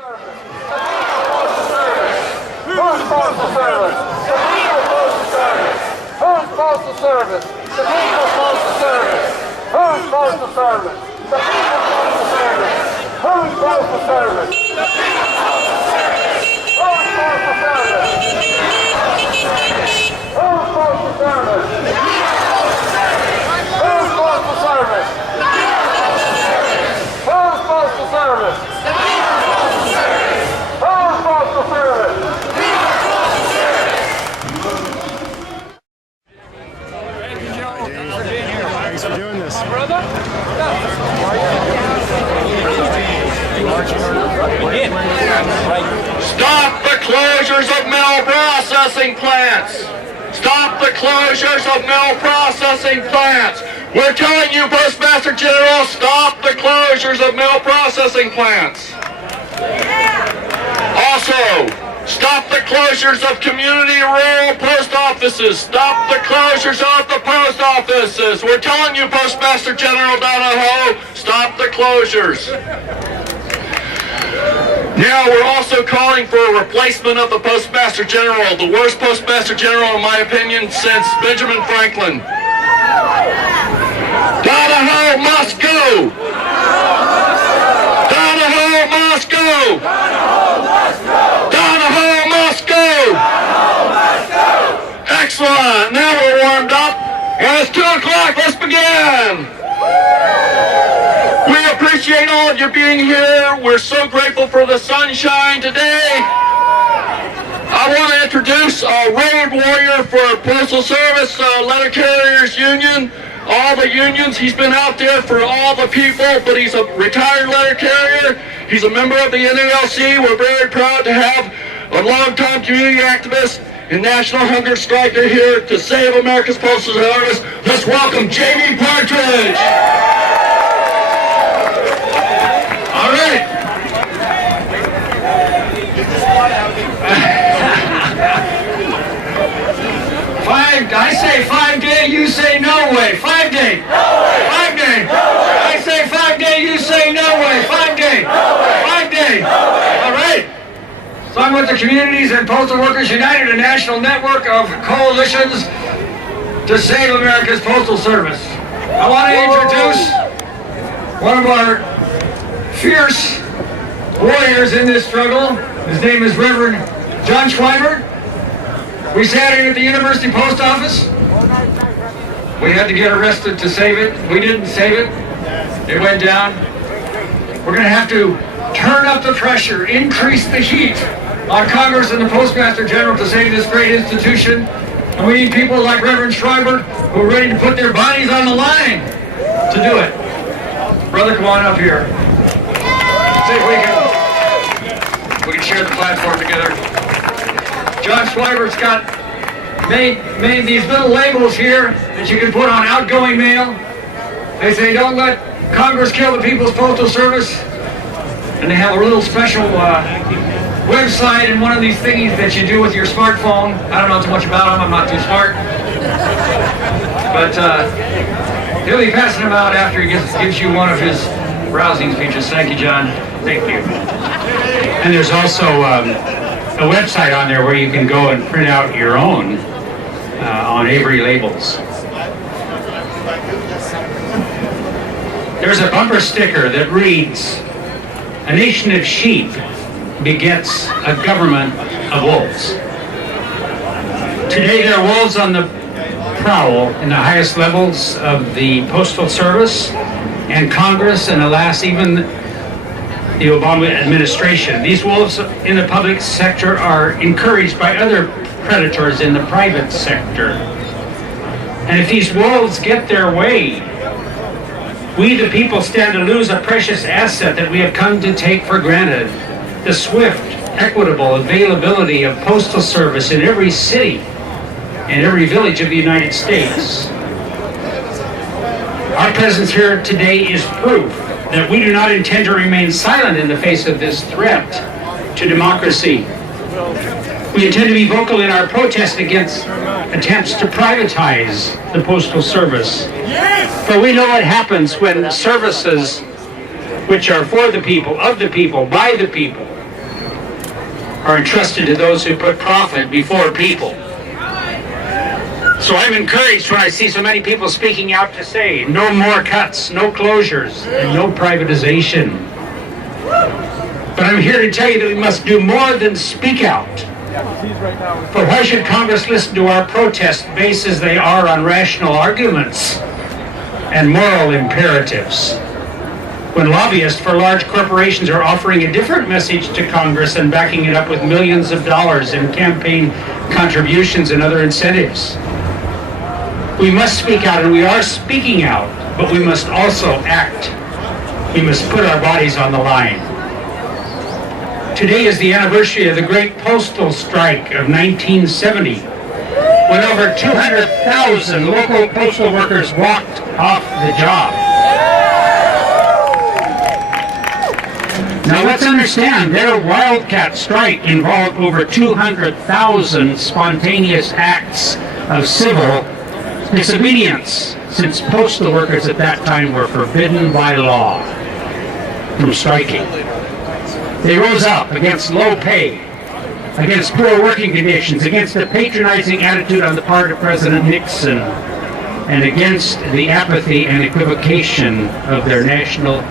Who's Postal Service? The people Postal Service. Who's Postal Service? The people Postal Service. Who's Postal Service? The people Postal Service. Who's Postal Service? The people Postal Service. Who's Postal Service? Who's Postal Service? Who's Postal Service? Who's Postal Service? Who's Postal Service? Thanks for doing this. Stop the closures of mill processing plants! Stop the closures of mill processing plants! We're telling you, Postmaster General, stop the closures of mill processing plants! Also, stop the closures of community rural post offices. Stop the closures of the post offices. We're telling you, Postmaster General Donahoe, stop the closures. Now we're also calling for a replacement of the Postmaster General, the worst Postmaster General in my opinion since Benjamin Franklin. Donahoe must go! Donahoe must go! Donahoe must go! Excellent! Now we're warmed up. And it's 2 o'clock. Let's begin! We appreciate all of you being here. We're so grateful for the sunshine today. I want to introduce a road warrior for Postal Service Letter Carriers Union. All the unions, he's been out there for all the people, but he's a retired letter carrier. He's a member of the NALC. We're very proud to have a long-time community activist and national hunger striker here to save America's Postal Service. Let's welcome Jamie Partridge. All right. I say 5 day, you say no way. 5 day. No way. 5 day. No way. I say 5 day, you say no way. 5 day. No way. 5 day. No way. All right. So I'm with the Communities and Postal Workers United, a national network of coalitions to save America's Postal Service. I want to introduce one of our fierce warriors in this struggle. His name is Reverend John Schweiber. We sat in at the University Post Office. We had to get arrested to save it. We didn't save it. It went down. We're going to have to turn up the pressure, increase the heat on Congress and the Postmaster General to save this great institution. And we need people like Reverend Schreiber who are ready to put their bodies on the line to do it. Brother, come on up here. See if we can share the platform together. John Schweiber's got made these little labels here that you can put on outgoing mail. They say, don't let Congress kill the People's Postal Service. And they have a little special website and one of these thingies that you do with your smartphone. I don't know too much about them. I'm not too smart. But he'll be passing them out after he gives you one of his rousing speeches. Thank you, John. Thank you. And there's also a website on there where you can go and print out your own on Avery labels. There's a bumper sticker that reads, "A nation of sheep begets a government of wolves." Today there are wolves on the prowl in the highest levels of the Postal Service and Congress, and alas, even the Obama administration. These wolves in the public sector are encouraged by other predators in the private sector. And if these wolves get their way, we the people stand to lose a precious asset that we have come to take for granted: the swift, equitable availability of postal service in every city and every village of the United States. Our presence here today is proof that we do not intend to remain silent in the face of this threat to democracy. We intend to be vocal in our protest against attempts to privatize the Postal Service. For we know what happens when services which are for the people, of the people, by the people, are entrusted to those who put profit before people. So I'm encouraged when I see so many people speaking out to say no more cuts, no closures, and no privatization. But I'm here to tell you that we must do more than speak out. For why should Congress listen to our protests based as they are on rational arguments and moral imperatives, when lobbyists for large corporations are offering a different message to Congress and backing it up with millions of dollars in campaign contributions and other incentives? We must speak out, and we are speaking out, but we must also act. We must put our bodies on the line. Today is the anniversary of the great Postal strike of 1970, when over 200,000 local postal workers walked off the job. Now let's understand, their wildcat strike involved over 200,000 spontaneous acts of civil disobedience, since postal workers at that time were forbidden by law from striking. They rose up against low pay, against poor working conditions, against the patronizing attitude on the part of President Nixon, and against the apathy and equivocation of their national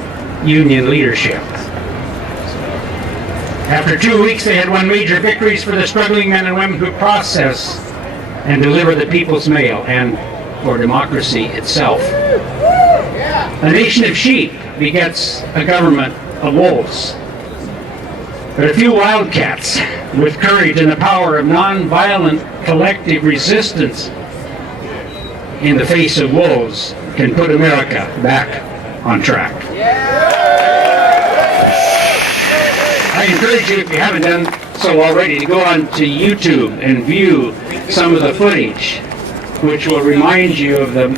union leadership. After 2 weeks, they had won major victories for the struggling men and women who process and deliver the people's mail, and for democracy itself. A nation of sheep begets a government of wolves. But a few wildcats with courage and the power of non-violent collective resistance in the face of wolves can put America back on track. I encourage you, if you haven't done so already, to go on to YouTube and view some of the footage, which will remind you of the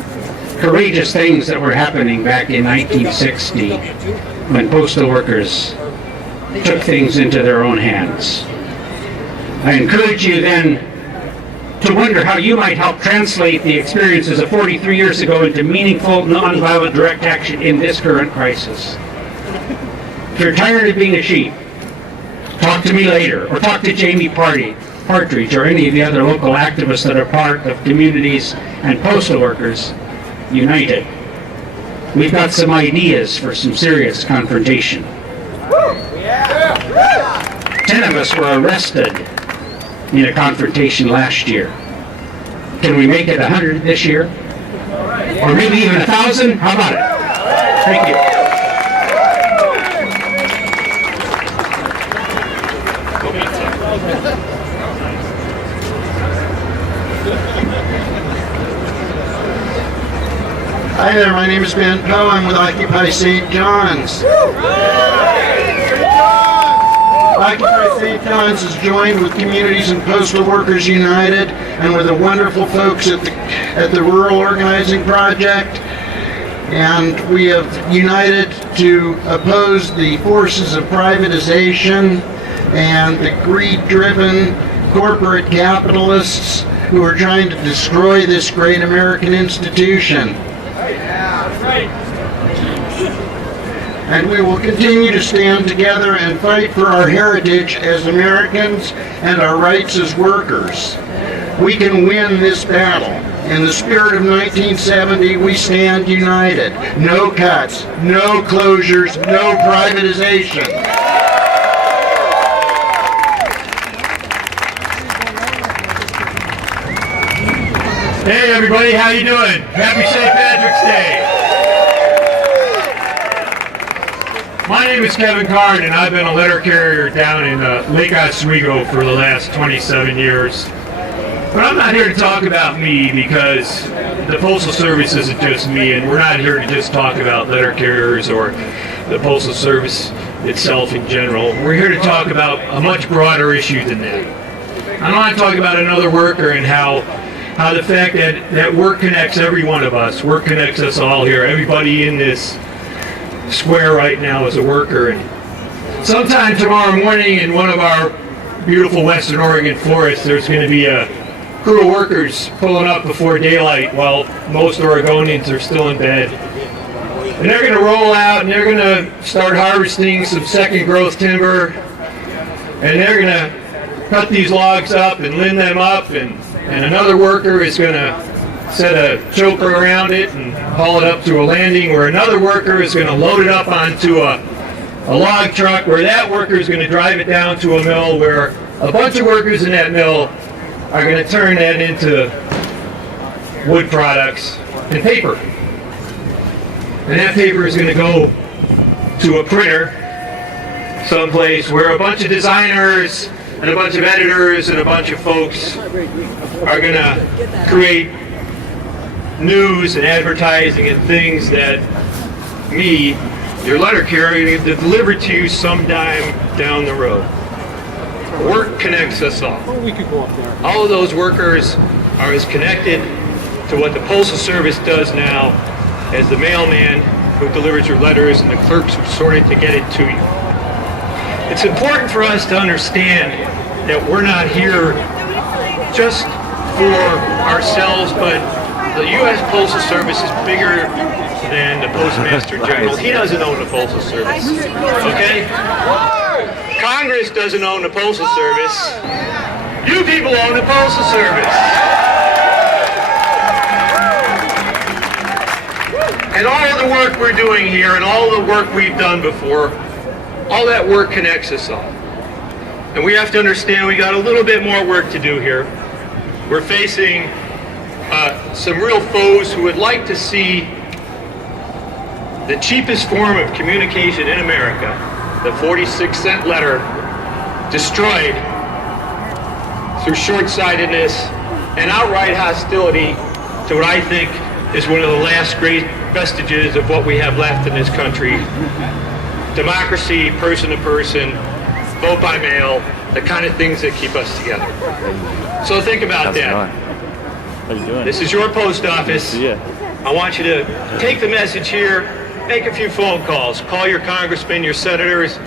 courageous things that were happening back in 1960 when postal workers took things into their own hands. I encourage you then to wonder how you might help translate the experiences of 43 years ago into meaningful, nonviolent direct action in this current crisis. If you're tired of being a sheep, talk to me later, or talk to Jamie Partridge or any of the other local activists that are part of Communities and Postal Workers United. We've got some ideas for some serious confrontation. 10 of us were arrested in a confrontation last year. Can we make it 100 this year? Or maybe even 1,000? How about it? Thank you. Hi there, my name is Ben Poe. I'm with Occupy St. John's. Occupy St. John's is joined with Communities and Postal Workers United and with the wonderful folks at the Rural Organizing Project. And we have united to oppose the forces of privatization and the greed-driven corporate capitalists who are trying to destroy this great American institution. And we will continue to stand together and fight for our heritage as Americans and our rights as workers. We can win this battle. In the spirit of 1970, we stand united. No cuts, no closures, no privatization. Hey everybody, how you doing? Happy St. Patrick's Day. My name is Kevin Card, and I've been a letter carrier down in Lake Oswego for the last 27 years. But I'm not here to talk about me, because the Postal Service isn't just me, and we're not here to just talk about letter carriers or the Postal Service itself in general. We're here to talk about a much broader issue than that. I want to talk about another worker and how the fact that work connects every one of us. Work connects us all here. Everybody in this square right now is a worker. And sometime tomorrow morning in one of our beautiful Western Oregon forests, there's going to be a crew of workers pulling up before daylight while most Oregonians are still in bed. And they're going to roll out and they're going to start harvesting some second growth timber. And they're going to cut these logs up and limb them up, and another worker is going to set a choker around it and haul it up to a landing, where another worker is going to load it up onto a log truck, where that worker is going to drive it down to a mill, where a bunch of workers in that mill are going to turn that into wood products and paper. And that paper is going to go to a printer someplace where a bunch of designers and a bunch of editors and a bunch of folks are going to create news and advertising and things that me, your letter carrier, to deliver to you sometime down the road. Work connects us all. All of those workers are as connected to what the Postal Service does now as the mailman who delivers your letters and the clerks who sort it to get it to you. It's important for us to understand that we're not here just for ourselves, but the U.S. Postal Service is bigger than the Postmaster General. He doesn't own the Postal Service, okay? Congress doesn't own the Postal Service. You people own the Postal Service. And all of the work we're doing here and all the work we've done before, all that work connects us all. And we have to understand we got a little bit more work to do here. We're facing some real foes who would like to see the cheapest form of communication in America, the 46-cent letter, destroyed through short-sightedness and outright hostility to what I think is one of the last great vestiges of what we have left in this country. Democracy, person to person, vote by mail, the kind of things that keep us together. So think about that. How you doing? This is your post office. Yeah. I want you to take the message here, make a few phone calls, call your congressmen, your senators,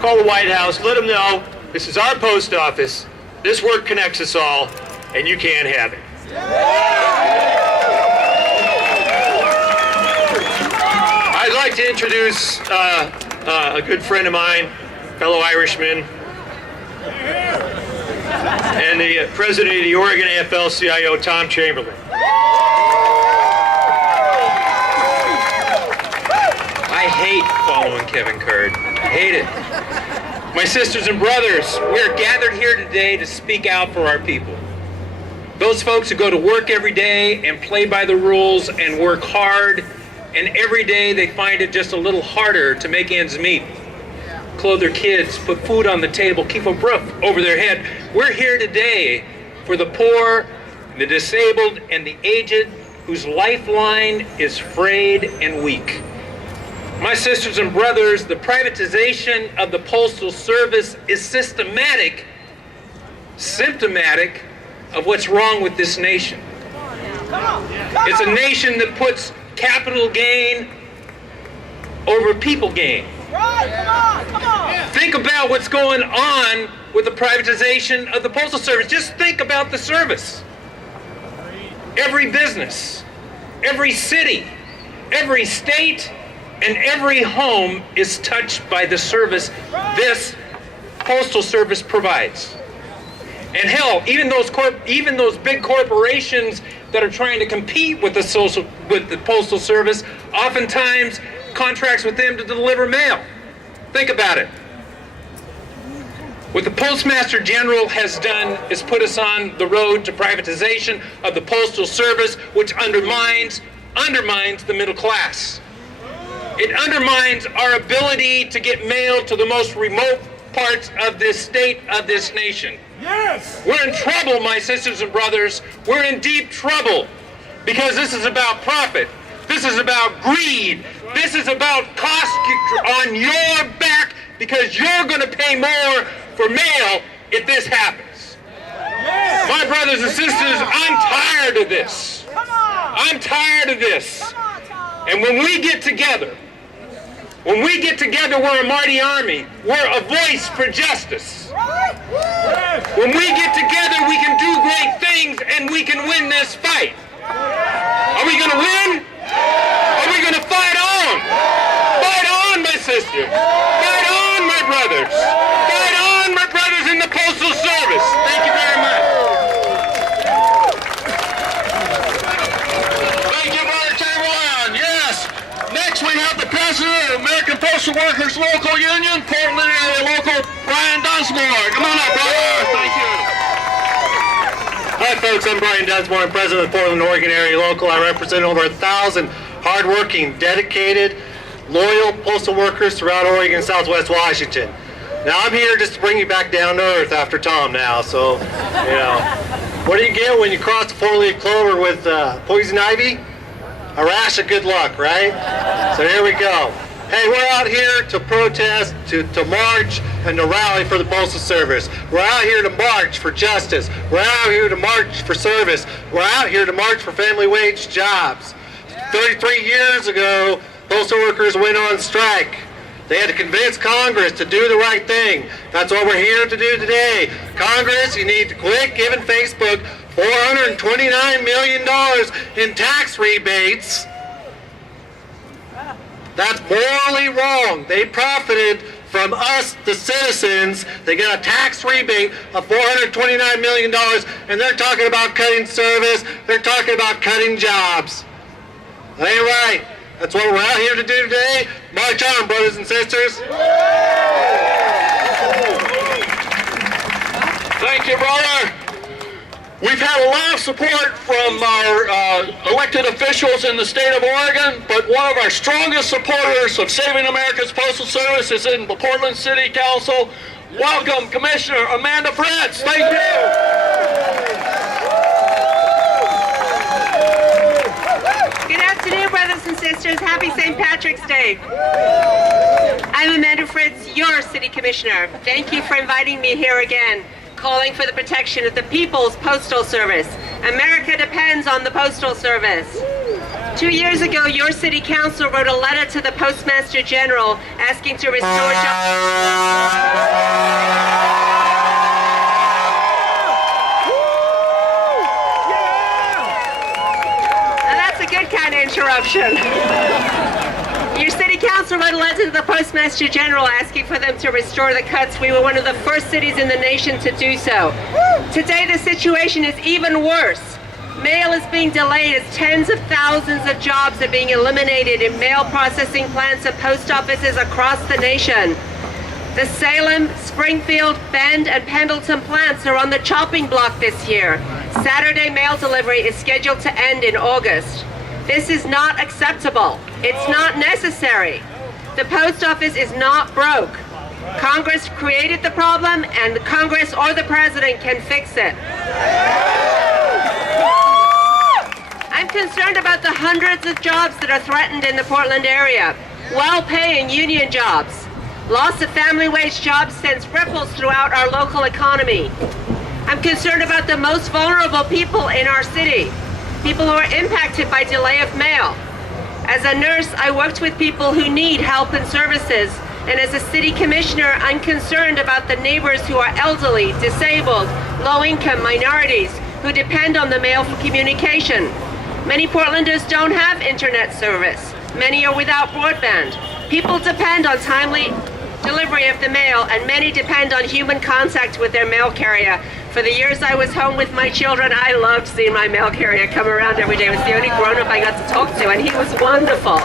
call the White House, let them know this is our post office, this work connects us all, and you can't have it. I'd like to introduce a good friend of mine, fellow Irishman, and the president of the Oregon AFL-CIO, Tom Chamberlain. I hate following Kevin Curd. I hate it. My sisters and brothers, we're gathered here today to speak out for our people. Those folks who go to work every day and play by the rules and work hard, and every day they find it just a little harder to make ends meet. Clothe their kids, put food on the table, keep a roof over their head. We're here today for the poor, the disabled, and the aged whose lifeline is frayed and weak. My sisters and brothers, the privatization of the Postal Service is symptomatic of what's wrong with this nation. It's a nation that puts capital gain over people gain. Think about what's going on with the privatization of the Postal Service. Just think about the service. Every business, every city, every state, and every home is touched by the service this Postal Service provides. And hell, even those big corporations that are trying to compete with the Postal Service oftentimes contracts with them to deliver mail. Think about it. What the Postmaster General has done is put us on the road to privatization of the Postal Service, which undermines the middle class. It undermines our ability to get mail to the most remote parts of this state, of this nation. Yes! We're in trouble, my sisters and brothers. We're in deep trouble because this is about profit. This is about greed. This is about cost on your back because you're going to pay more for mail if this happens. Yes. My brothers and sisters, I'm tired of this. I'm tired of this. And when we get together, we're a mighty army. We're a voice for justice. When we get together, we can do great things and we can win this fight. Are we going to win? Are we going to fight on? Fight on, my sisters. Fight on, my brothers. Fight on, my brothers in the Postal Service. Service. Thank you very much. Thank you, Brother Chamberlain. Yes. Next, we have the President of American Postal Workers Local Union, Portland Area Local, Brian Dunsmore. Come on up, brother. Thank you. Hi, folks. I'm Brian Dunsmore. I'm President of the Portland, Oregon Area Local. I represent over 1,000 hardworking, dedicated, loyal postal workers throughout Oregon and Southwest Washington. Now, I'm here just to bring you back down to earth after Tom now, so, you know. What do you get when you cross the four-leaf clover with poison ivy? A rash of good luck, right? So here we go. Hey, we're out here to protest, to march, and to rally for the Postal Service. We're out here to march for justice. We're out here to march for service. We're out here to march for family wage jobs. 33 years ago, postal workers went on strike. They had to convince Congress to do the right thing. That's what we're here to do today. Congress, you need to quit giving Facebook $429 million in tax rebates. That's morally wrong. They profited from us, the citizens. They get a tax rebate of $429 million, and they're talking about cutting service. They're talking about cutting jobs. That ain't right. That's what we're out here to do today. March on, brothers and sisters. Thank you, brother. We've had a lot of support from our elected officials in the state of Oregon, but one of our strongest supporters of saving America's Postal Service is in the Portland City Council. Welcome, Commissioner Amanda Fritz. Thank you. Good afternoon, brothers and sisters. Happy St. Patrick's Day. I'm Amanda Fritz, your City Commissioner. Thank you for inviting me here again, calling for the protection of the People's Postal Service. America depends on the Postal Service. 2 years ago, your City Council wrote a letter to the Postmaster General asking to restore kind of interruption. Your City Council wrote a letter to the Postmaster General asking for them to restore the cuts. We were one of the first cities in the nation to do so. Today the situation is even worse. Mail is being delayed as tens of thousands of jobs are being eliminated in mail processing plants and post offices across the nation. The Salem, Springfield, Bend, and Pendleton plants are on the chopping block this year. Saturday mail delivery is scheduled to end in August. This is not acceptable. It's not necessary. The post office is not broke. Congress created the problem, and the Congress or the President can fix it. I'm concerned about the hundreds of jobs that are threatened in the Portland area. Well-paying union jobs. Loss of family wage jobs sends ripples throughout our local economy. I'm concerned about the most vulnerable people in our city. People who are impacted by delay of mail. As a nurse, I worked with people who need help and services, and as a city commissioner, I'm concerned about the neighbors who are elderly, disabled, low-income minorities who depend on the mail for communication. Many Portlanders don't have internet service. Many are without broadband. People depend on timely delivery of the mail, and many depend on human contact with their mail carrier. For the years I was home with my children, I loved seeing my mail carrier come around every day. It was the only grown-up I got to talk to, and he was wonderful.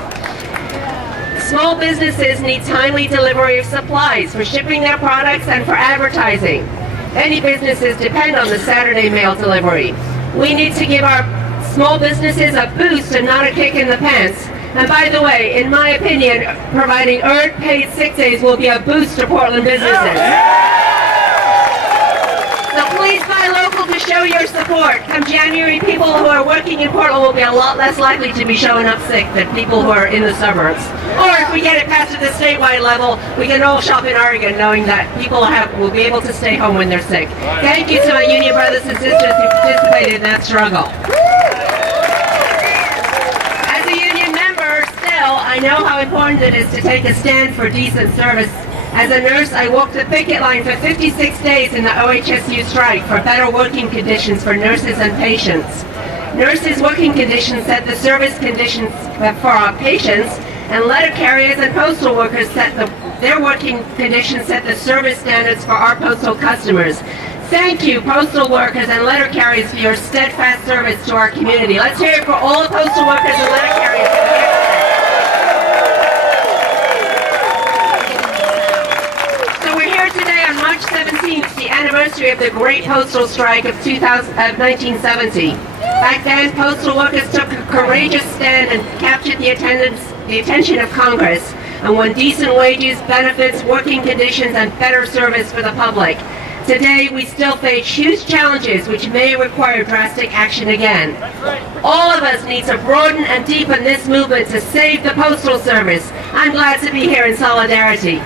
Small businesses need timely delivery of supplies for shipping their products and for advertising. Many businesses depend on the Saturday mail delivery. We need to give our small businesses a boost and not a kick in the pants. And by the way, in my opinion, providing earned paid sick days will be a boost to Portland businesses. So please buy local to show your support. Come January, people who are working in Portland will be a lot less likely to be showing up sick than people who are in the suburbs. Or if we get it past to the statewide level, we can all shop in Oregon knowing that people will be able to stay home when they're sick. Thank you to my union brothers and sisters who participated in that struggle. As a union member, still, I know how important it is to take a stand for decent service. As a nurse, I walked the picket line for 56 days in the OHSU strike for better working conditions for nurses and patients. Nurses' working conditions set the service conditions for our patients, and letter carriers and postal workers their working conditions set the service standards for our postal customers. Thank you, postal workers and letter carriers, for your steadfast service to our community. Let's hear it for all the postal workers and letter carriers. So we're here today on March 17th, the anniversary of the Great Postal Strike of 1970. Back then, postal workers took a courageous stand and captured the attention of Congress and won decent wages, benefits, working conditions, and better service for the public. Today, we still face huge challenges which may require drastic action again. All of us need to broaden and deepen this movement to save the Postal Service. I'm glad to be here in solidarity.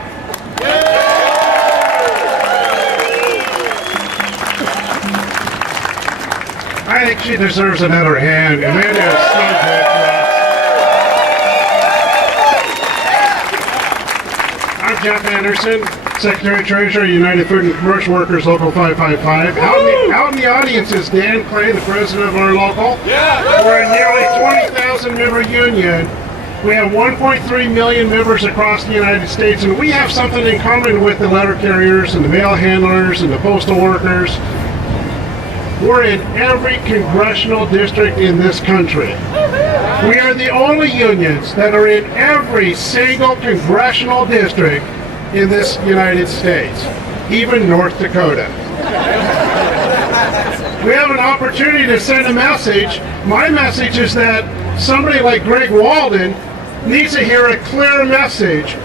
I think she deserves another hand, and it is so good for us. I'm Jeff Anderson, Secretary-Treasurer, United Food and Commercial Workers, Local 555. Out in the audience is Dan Clay, the president of our local. We're a nearly 20,000 member union. We have 1.3 million members across the United States, and we have something in common with the letter carriers and the mail handlers and the postal workers. We're in every congressional district in this country. We are the only unions that are in every single congressional district in this United States, even North Dakota. We have an opportunity to send a message. My message is that somebody like Greg Walden needs to hear a clear message.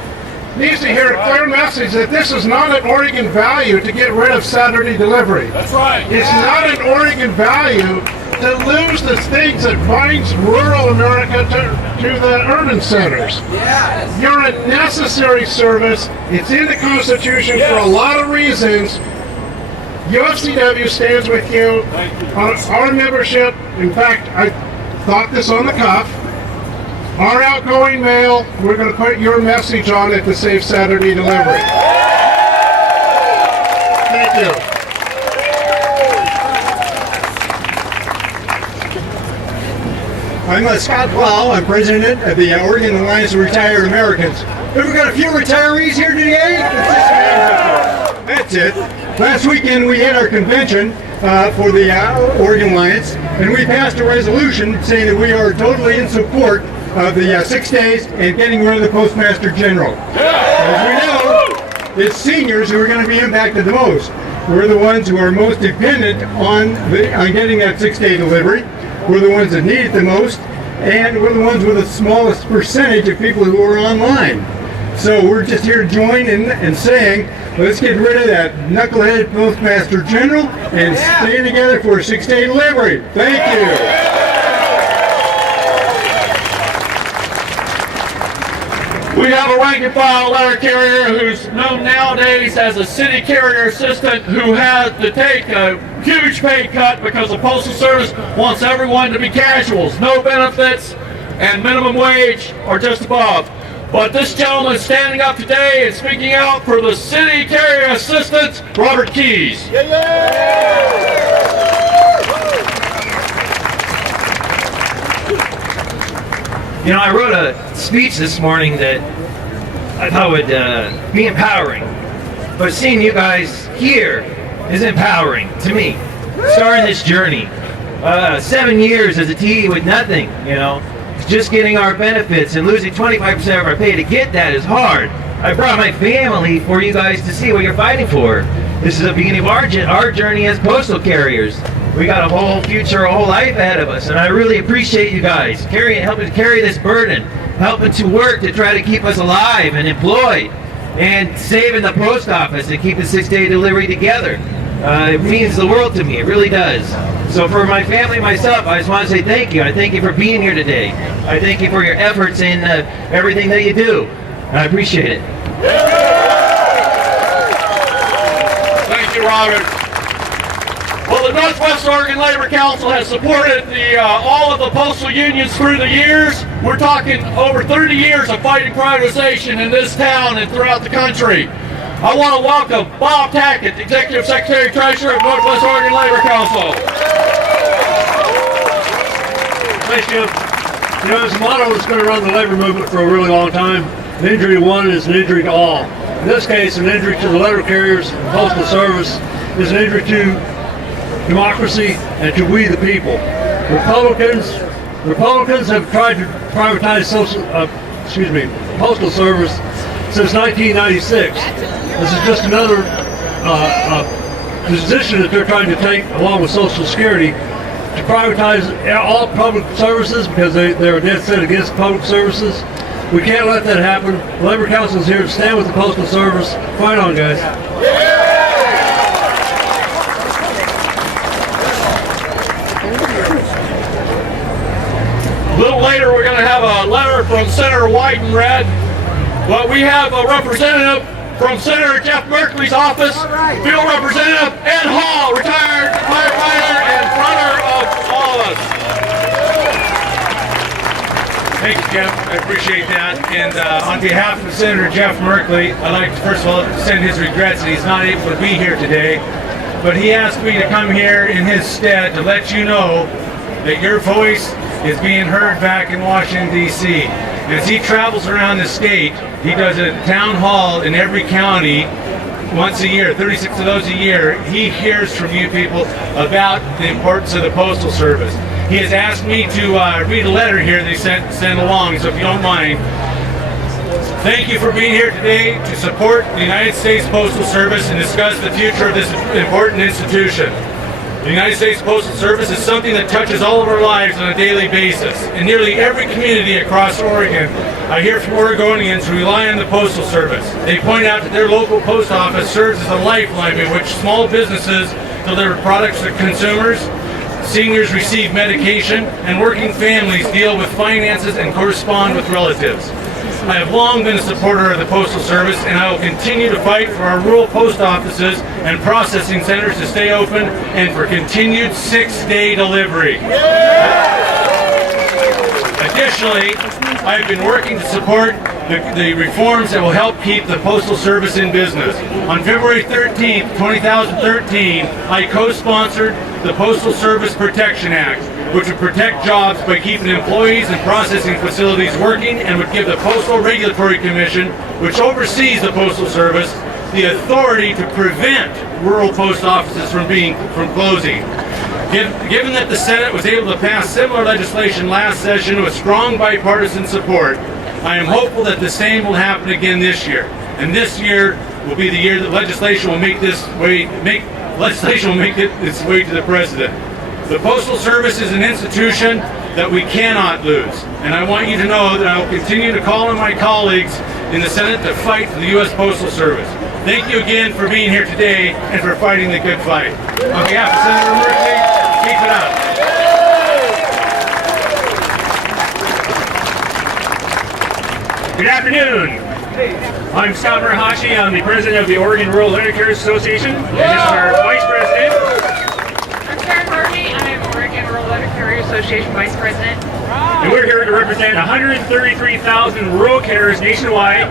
That this is not an Oregon value to get rid of Saturday delivery. That's right. It's not an Oregon value to lose the things that binds rural America to the urban centers. Yes. You're a necessary service. It's in the Constitution for a lot of reasons. UFCW stands with you. Our membership, in fact, I thought this on the cuff. Our outgoing mail, we're going to put your message on it to save Saturday delivery. Thank you. I'm Scott Plow. I'm president of the Oregon Alliance of Retired Americans. Have we got a few retirees here today? That's it. Last weekend we had our convention for the Oregon Alliance, and we passed a resolution saying that we are totally in support of the 6 days and getting rid of the Postmaster General. As we know, it's seniors who are going to be impacted the most. We're the ones who are most dependent on getting that 6-day delivery. We're the ones that need it the most, and we're the ones with the smallest percentage of people who are online. So we're just here to join in and saying, let's get rid of that knuckleheaded Postmaster General and stay together for a 6-day delivery. Thank you. We have a rank and file letter carrier who's known nowadays as a city carrier assistant who had to take a huge pay cut because the Postal Service wants everyone to be casuals, no benefits, and minimum wage or just above. But this gentleman is standing up today and speaking out for the city carrier assistant, Robert Keys. You know, I wrote a speech this morning that I thought would be empowering. But seeing you guys here is empowering to me. Starting this journey. 7 years as a TE with nothing, you know. Just getting our benefits and losing 25% of our pay to get that is hard. I brought my family for you guys to see what you're fighting for. This is the beginning of our journey as postal carriers. We got a whole future, a whole life ahead of us, and I really appreciate you guys helping to carry this burden, helping to work to try to keep us alive and employed, and saving the post office and keep the 6-day delivery together. It means the world to me, it really does. So for my family, myself, I just want to say thank you. I thank you for being here today. I thank you for your efforts in everything that you do. I appreciate it. Thank you, Robert. Well, the Northwest Oregon Labor Council has supported all of the postal unions through the years. We're talking over 30 years of fighting privatization in this town and throughout the country. I want to welcome Bob Tackett, Executive Secretary Treasurer of Northwest Oregon Labor Council. Thanks, Jeff. You know, this motto is going to run the labor movement for a really long time. An injury to one is an injury to all. In this case, an injury to the letter carriers and postal service is an injury to democracy and to we the people. Republicans have tried to privatize postal service since 1996. This is just another position that they're trying to take, along with Social Security, to privatize all public services because they're dead set against public services. We can't let that happen. The Labor Council is here to stand with the Postal Service. Fight on, guys. A little later, we're going to have a letter from Senator Wyden read. But we have a representative from Senator Jeff Merkley's office, Field Representative Ed Hall, retired firefighter and brother of all of us. Thank you, Jeff. I appreciate that. And on behalf of Senator Jeff Merkley, I'd like to first of all send his regrets that he's not able to be here today. But he asked me to come here in his stead to let you know that your voice is being heard back in Washington, D.C. As he travels around the state, he does a town hall in every county once a year, 36 of those a year. He hears from you people about the importance of the Postal Service. He has asked me to read a letter here they sent along, so if you don't mind. Thank you for being here today to support the United States Postal Service and discuss the future of this important institution. The United States Postal Service is something that touches all of our lives on a daily basis. In nearly every community across Oregon, I hear from Oregonians who rely on the Postal Service. They point out that their local post office serves as a lifeline in which small businesses deliver products to consumers, seniors receive medication, and working families deal with finances and correspond with relatives. I have long been a supporter of the Postal Service, and I will continue to fight for our rural post offices and processing centers to stay open and for continued 6-day delivery. Additionally, I have been working to support the reforms that will help keep the Postal Service in business. On February 13th, 2013, I co-sponsored the Postal Service Protection Act, which would protect jobs by keeping employees and processing facilities working and would give the Postal Regulatory Commission, which oversees the Postal Service, the authority to prevent rural post offices from closing. Given that the Senate was able to pass similar legislation last session with strong bipartisan support, I am hopeful that the same will happen again this year. And this year will be the year that legislation will make its way to the President. The Postal Service is an institution that we cannot lose, and I want you to know that I will continue to call on my colleagues in the Senate to fight for the U.S. Postal Service. Thank you again for being here today and for fighting the good fight. On behalf of Senator Merkley, keep it up. Good afternoon. I'm Scott Murahashi. I'm the president of the Oregon Rural Letter Carriers Association, and this is our vice president. Association Vice President. And we're here to represent 133,000 rural carriers nationwide,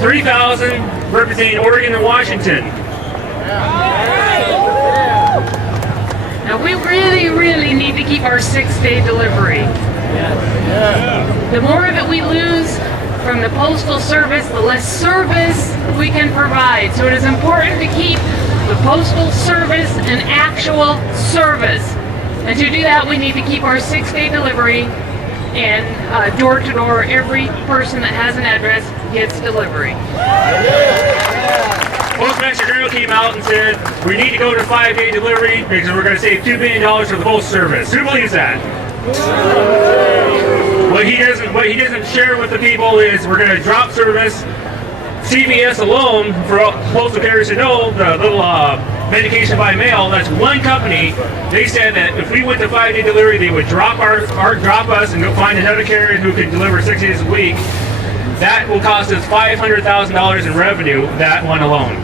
3,000 representing Oregon and Washington. Now we really need to keep our 6-day delivery. The more of it we lose from the Postal Service, the less service we can provide. So it is important to keep the Postal Service an actual service. And to do that, we need to keep our 6-day delivery, and door to door, every person that has an address gets delivery. Postmaster General came out and said we need to go to 5-day delivery because we're going to save $2 billion for the Postal Service. Who believes that? What he doesn't share with the people is we're going to drop service. CVS alone, for postal carriers to know, the little medication by mail, that's one company. They said that if we went to 5-day delivery, they would drop us and go find another carrier who could deliver 6 days a week. That will cost us $500,000 in revenue, that one alone.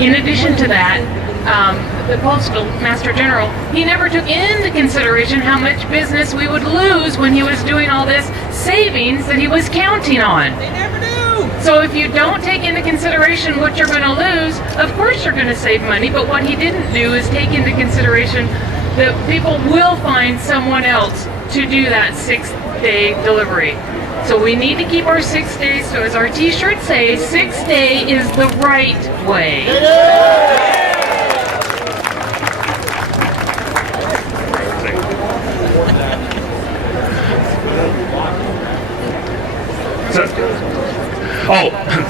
In addition to that, the Postal Master General, he never took into consideration how much business we would lose when he was doing all this savings that he was counting on. They never do. So if you don't take into consideration what you're going to lose, of course you're going to save money, but what he didn't do is take into consideration that people will find someone else to do that 6-day delivery. So we need to keep our 6 days. So as our t-shirts say, 6 day is the right way.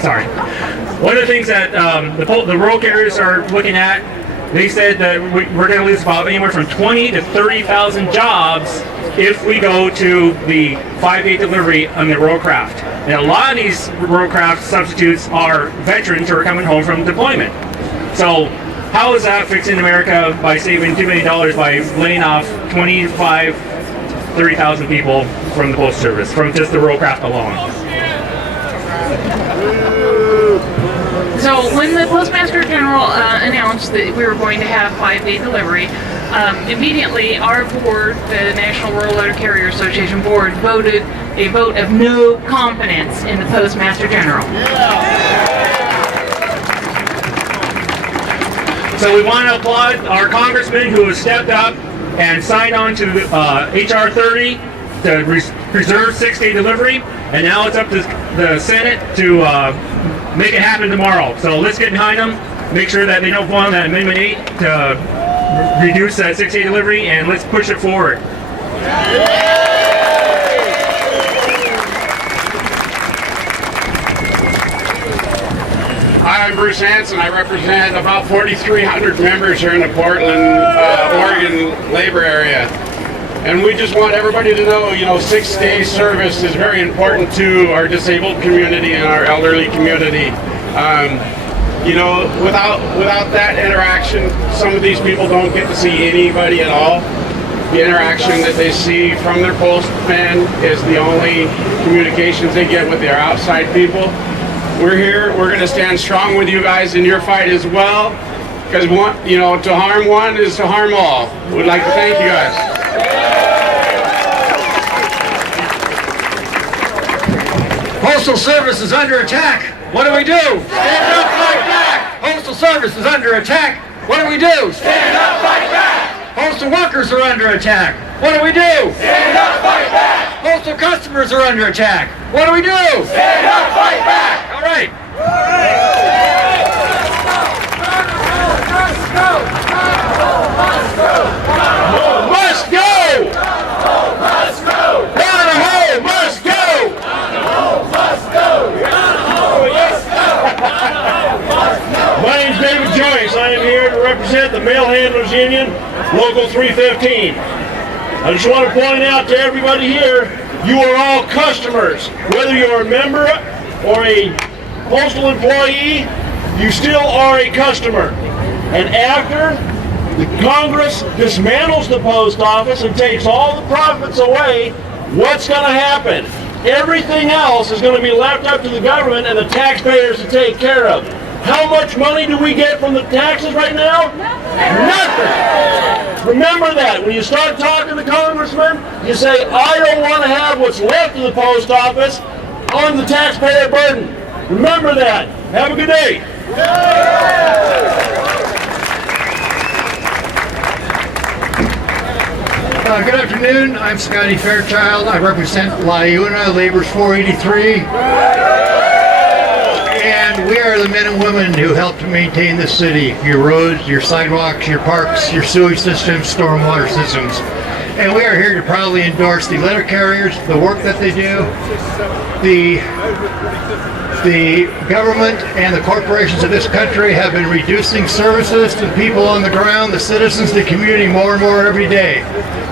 Sorry. One of the things that the rural carriers are looking at, they said that we're going to lose about anywhere from 20 to 30,000 jobs if we go to the 5-day delivery on the rural craft. And a lot of these rural craft substitutes are veterans who are coming home from deployment. So how is that fixing America by saving $2 million by laying off 25, 30,000 people from the Postal Service, from just the rural craft alone? So when the Postmaster General announced that we were going to have 5-day delivery, immediately our board, the National Rural Letter Carrier Association board, voted a vote of no confidence in the Postmaster General. So we want to applaud our congressman who has stepped up and signed on to H.R. 30 to preserve 6-day delivery, and now it's up to the Senate to make it happen tomorrow. So let's get behind them, make sure that they don't vote on that Amendment 8 to reduce that 6-day delivery, and let's push it forward. Hi, I'm Bruce Hanson. I represent about 4,300 members here in the Portland, Oregon labor area. And we just want everybody to know, 6-day service is very important to our disabled community and our elderly community. Without that interaction, some of these people don't get to see anybody at all. The interaction that they see from their postman is the only communications they get with their outside people. We're here. We're going to stand strong with you guys in your fight as well, because to harm one is to harm all. We'd like to thank you guys. Postal Service is under attack. What do we do? Stand up, fight back. Postal Service is under attack. What do we do? Stand up, fight back. Postal workers are under attack. What do we do? Stand up, fight back. Postal customers are under attack. What do we do? Stand up, fight back. All right. Must go! Must go! Idaho must go! My name is David Joyce. I am here to represent the Mail Handlers Union, Local 315. I just want to point out to everybody here, you are all customers. Whether you're a member or a postal employee, you still are a customer. And after the Congress dismantles the post office and takes all the profits away, what's going to happen? Everything else is going to be left up to the government and the taxpayers to take care of. How much money do we get from the taxes right now? Nothing. Remember that. When you start talking to congressmen, you say, I don't want to have what's left of the post office on the taxpayer burden. Remember that. Have a good day. Good afternoon. I'm Scotty Fairchild. I represent LIUNA, Labor's 483. And we are the men and women who help to maintain the city. Your roads, your sidewalks, your parks, your sewage systems, stormwater systems. And we are here to proudly endorse the letter carriers, the work that they do, the government and the corporations of this country have been reducing services to the people on the ground, the citizens, the community more and more every day.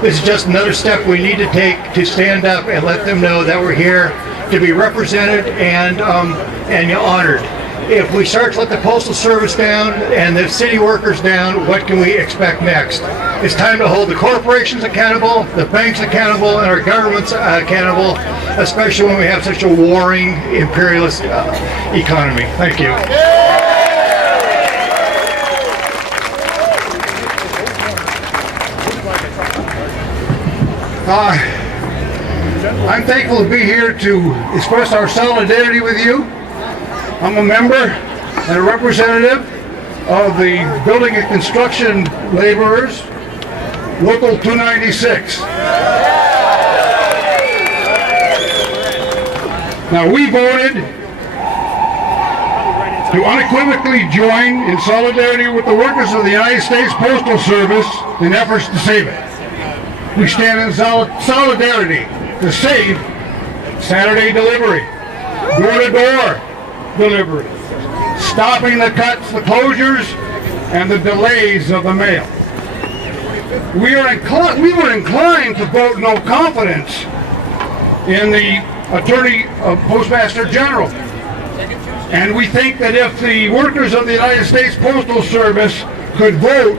This is just another step we need to take to stand up and let them know that we're here to be represented and honored. If we start to let the Postal Service down and the city workers down, what can we expect next? It's time to hold the corporations accountable, the banks accountable, and our governments accountable, especially when we have such a warring, imperialist economy. Thank you. I'm thankful to be here to express our solidarity with you. I'm a member and a representative of the Building and Construction Laborers, Local 296. Now, we voted to unequivocally join in solidarity with the workers of the United States Postal Service in efforts to save it. We stand in solidarity to save Saturday delivery, door-to-door delivery, stopping the cuts, the closures, and the delays of the mail. We were inclined to vote no confidence in the Postmaster General. And we think that if the workers of the United States Postal Service could vote,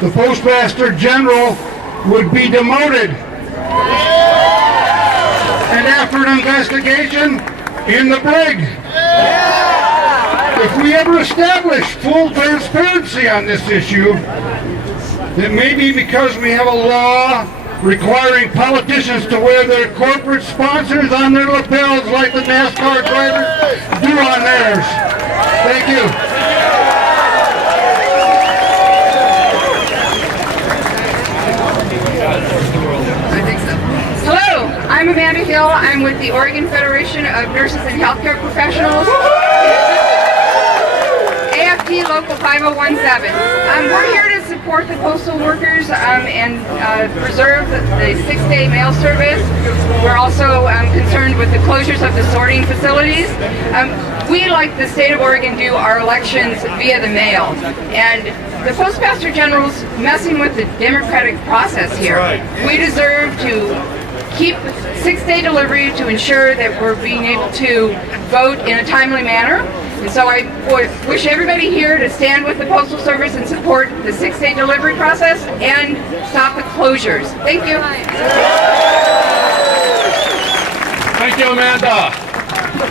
the Postmaster General would be demoted. And after an investigation, in the brig. If we ever establish full transparency on this issue, it may be because we have a law requiring politicians to wear their corporate sponsors on their lapels like the NASCAR drivers do on theirs. Thank you. Hello, I'm Amanda Hill. I'm with the Oregon Federation of Nurses and Healthcare Professionals. AFT Local 5017. We're here to support the postal workers and preserve the 6-day mail service. We're also concerned with the closures of the sorting facilities. We, like the state of Oregon, do our elections via the mail. And the Postmaster General's messing with the democratic process here. We deserve to keep 6-day delivery to ensure that we're being able to vote in a timely manner. And so I wish everybody here to stand with the Postal Service and support the 6-day delivery process and stop the closures. Thank you. Thank you, Amanda.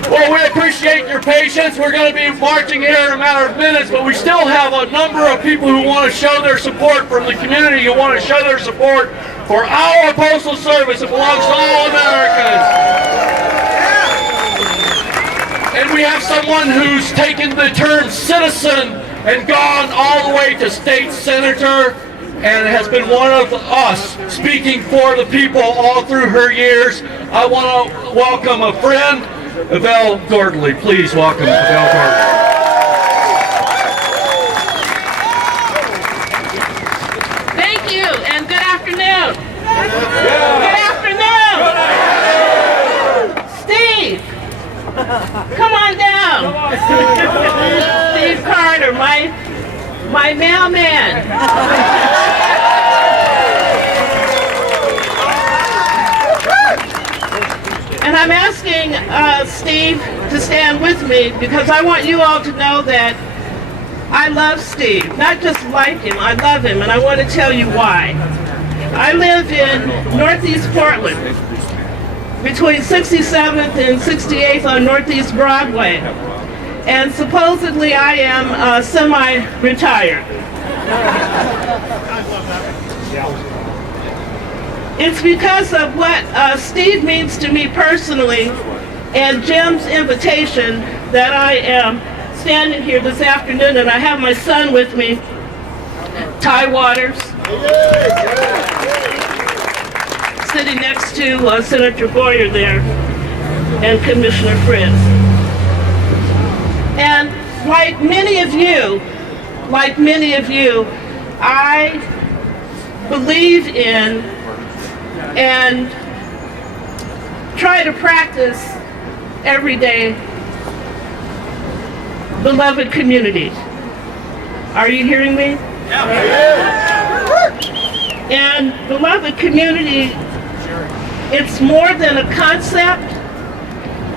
Well, we appreciate your patience. We're going to be marching here in a matter of minutes, but we still have a number of people who want to show their support from the community, who want to show their support for our Postal Service. It belongs to all Americans. And we have someone who's taken the term citizen and gone all the way to state senator and has been one of us speaking for the people all through her years. I want to welcome a friend, Yvelle Gordley. Please welcome Yvelle Gordley. Thank you, and good afternoon. Good afternoon. Steve, come on down. Steve Carter, my mailman. And I'm asking Steve to stand with me because I want you all to know that I love Steve. Not just like him, I love him, and I want to tell you why. I live in Northeast Portland, between 67th and 68th on Northeast Broadway. And supposedly I am semi-retired. It's because of what Steve means to me personally and Jim's invitation that I am standing here this afternoon, and I have my son with me, Ty Waters, sitting next to Senator Boyer there and Commissioner Fritz. And like many of you, I believe in and try to practice every day beloved community. Are you hearing me? And beloved community, it's more than a concept.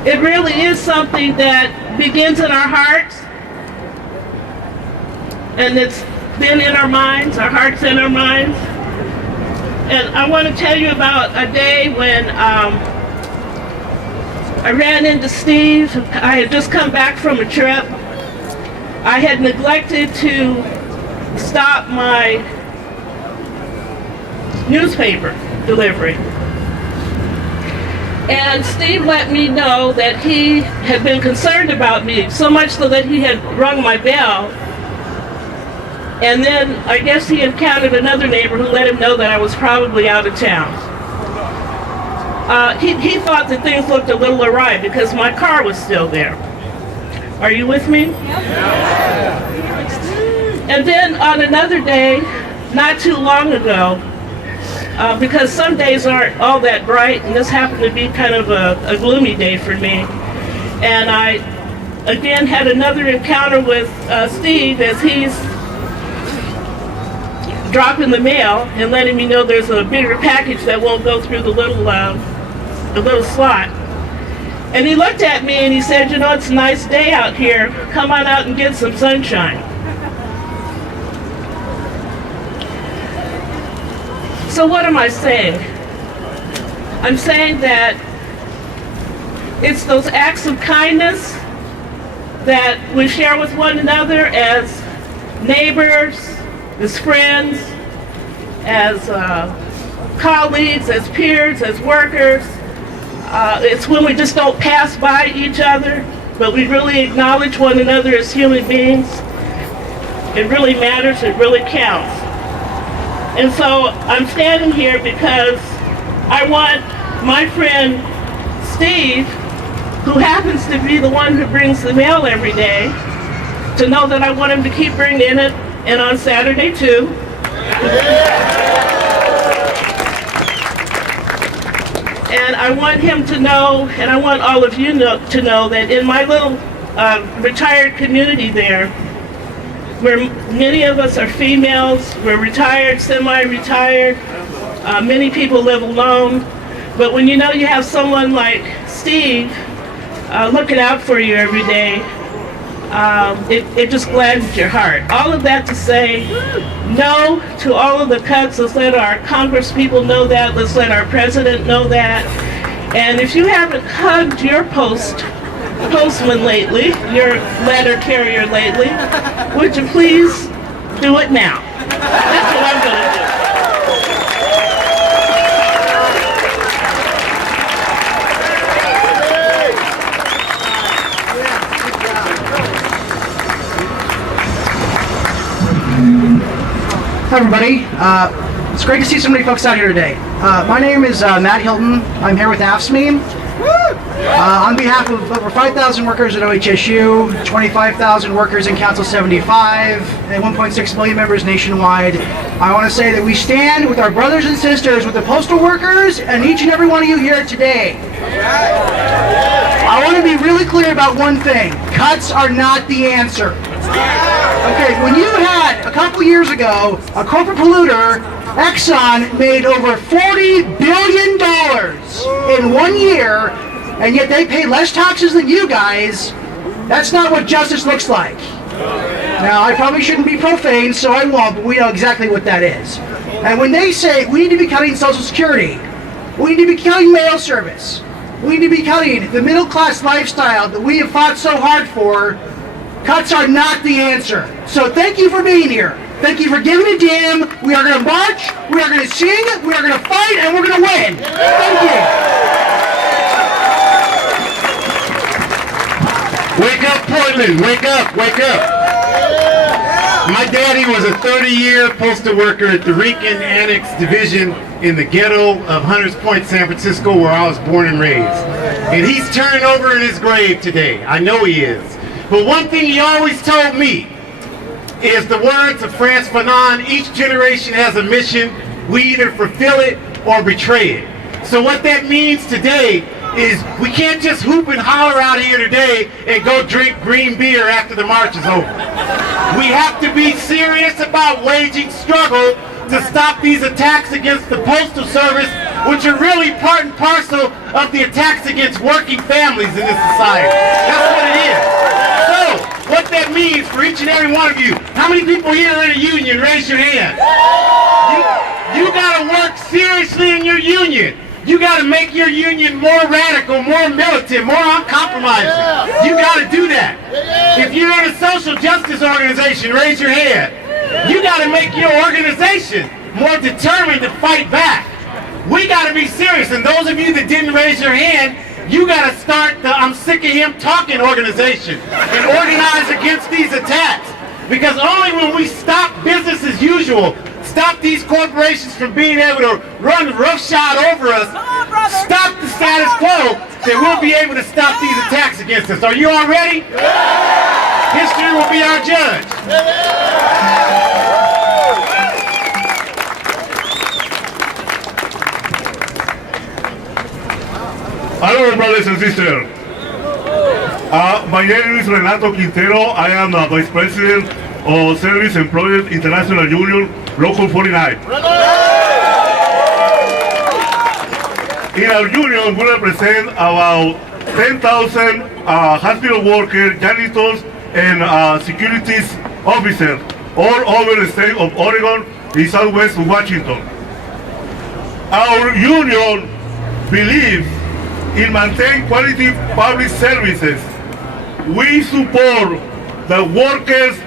It really is something that begins in our hearts, and it's been in our minds, our hearts and our minds. And I want to tell you about a day when I ran into Steve. I had just come back from a trip. I had neglected to stop my newspaper delivery. And Steve let me know that he had been concerned about me, so much so that he had rung my bell. And then I guess he encountered another neighbor who let him know that I was probably out of town. he thought that things looked a little awry because my car was still there. Are you with me? And then on another day, not too long ago, because some days aren't all that bright, and this happened to be kind of a gloomy day for me, and I again had another encounter with Steve as he's dropping the mail and letting me know there's a bigger package that won't go through the little slot. And he looked at me and he said, you know, it's a nice day out here. Come on out and get some sunshine. So what am I saying? I'm saying that it's those acts of kindness that we share with one another as neighbors, as friends, as colleagues, as peers, as workers. It's when we just don't pass by each other, but we really acknowledge one another as human beings. It really matters, it really counts. And so I'm standing here because I want my friend Steve, who happens to be the one who brings the mail every day, to know that I want him to keep bringing it, and on Saturday too. And I want him to know, and I want all of you to know that in my little retired community there, where many of us are females, we're retired, semi-retired, many people live alone, but when you know you have someone like Steve looking out for you every day, it just gladdens your heart. All of that to say no to all of the cuts. Let's let our Congress people know that. Let's let our president know that. And if you haven't hugged your postman lately, your letter carrier lately, would you please do it now? That's what I'm going to do. Hi everybody, it's great to see so many folks out here today. My name is Matt Hilton. I'm here with AFSCME. On behalf of over 5,000 workers at OHSU, 25,000 workers in Council 75, and 1.6 million members nationwide, I want to say that we stand with our brothers and sisters with the postal workers and each and every one of you here today. I want to be really clear about one thing. Cuts are not the answer. Okay, when you had, a couple years ago, a corporate polluter, Exxon, made over $40 billion in 1 year, and yet they pay less taxes than you guys, that's not what justice looks like. Now, I probably shouldn't be profane, so I won't, but we know exactly what that is. And when they say we need to be cutting Social Security, we need to be cutting mail service, we need to be cutting the middle-class lifestyle that we have fought so hard for, cuts are not the answer. So thank you for being here. Thank you for giving a damn. We are going to march, we are going to sing, we are going to fight, and we're going to win. Thank you. Wake up, Portland. Wake up, wake up. My daddy was a 30-year postal worker at the Rican Annex Division in the ghetto of Hunters Point, San Francisco, where I was born and raised. And he's turning over in his grave today. I know he is. But one thing he always told me is the words of Frantz Fanon: each generation has a mission. We either fulfill it or betray it. So what that means today is we can't just hoop and holler out here today and go drink green beer after the march is over. We have to be serious about waging struggle to stop these attacks against the Postal Service, which are really part and parcel of the attacks against working families in this society. That's what it is. So, what that means for each and every one of you, how many people here are in a union? Raise your hand. You gotta work seriously in your union. You gotta make your union more radical, more militant, more uncompromising. You gotta do that. If you're in a social justice organization, raise your hand. You gotta make your organization more determined to fight back. We gotta be serious, and those of you that didn't raise your hand, you gotta start the I'm sick of him talking organization and organize against these attacks. Because only when we stop business as usual, stop these corporations from being able to run roughshod over us, stop the status quo, then we'll be able to stop these attacks against us. Are you all ready? History will be our judge. Hello, brothers and sisters. My name is Renato Quintero. I am the Vice President of Service Employees International Union, Local 49. In our union, we represent about 10,000 hospital workers, janitors, and securities officers all over the state of Oregon and Southwest Washington. Our union believes in maintaining quality public services. We support the workers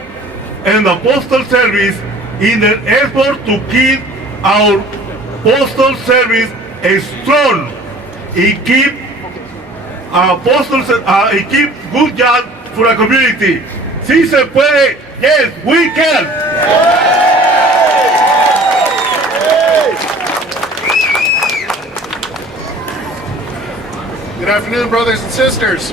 and the postal service in an effort to keep our postal service strong and keep keep good jobs for the community. Si se puede, yes, we can. Good afternoon, brothers and sisters.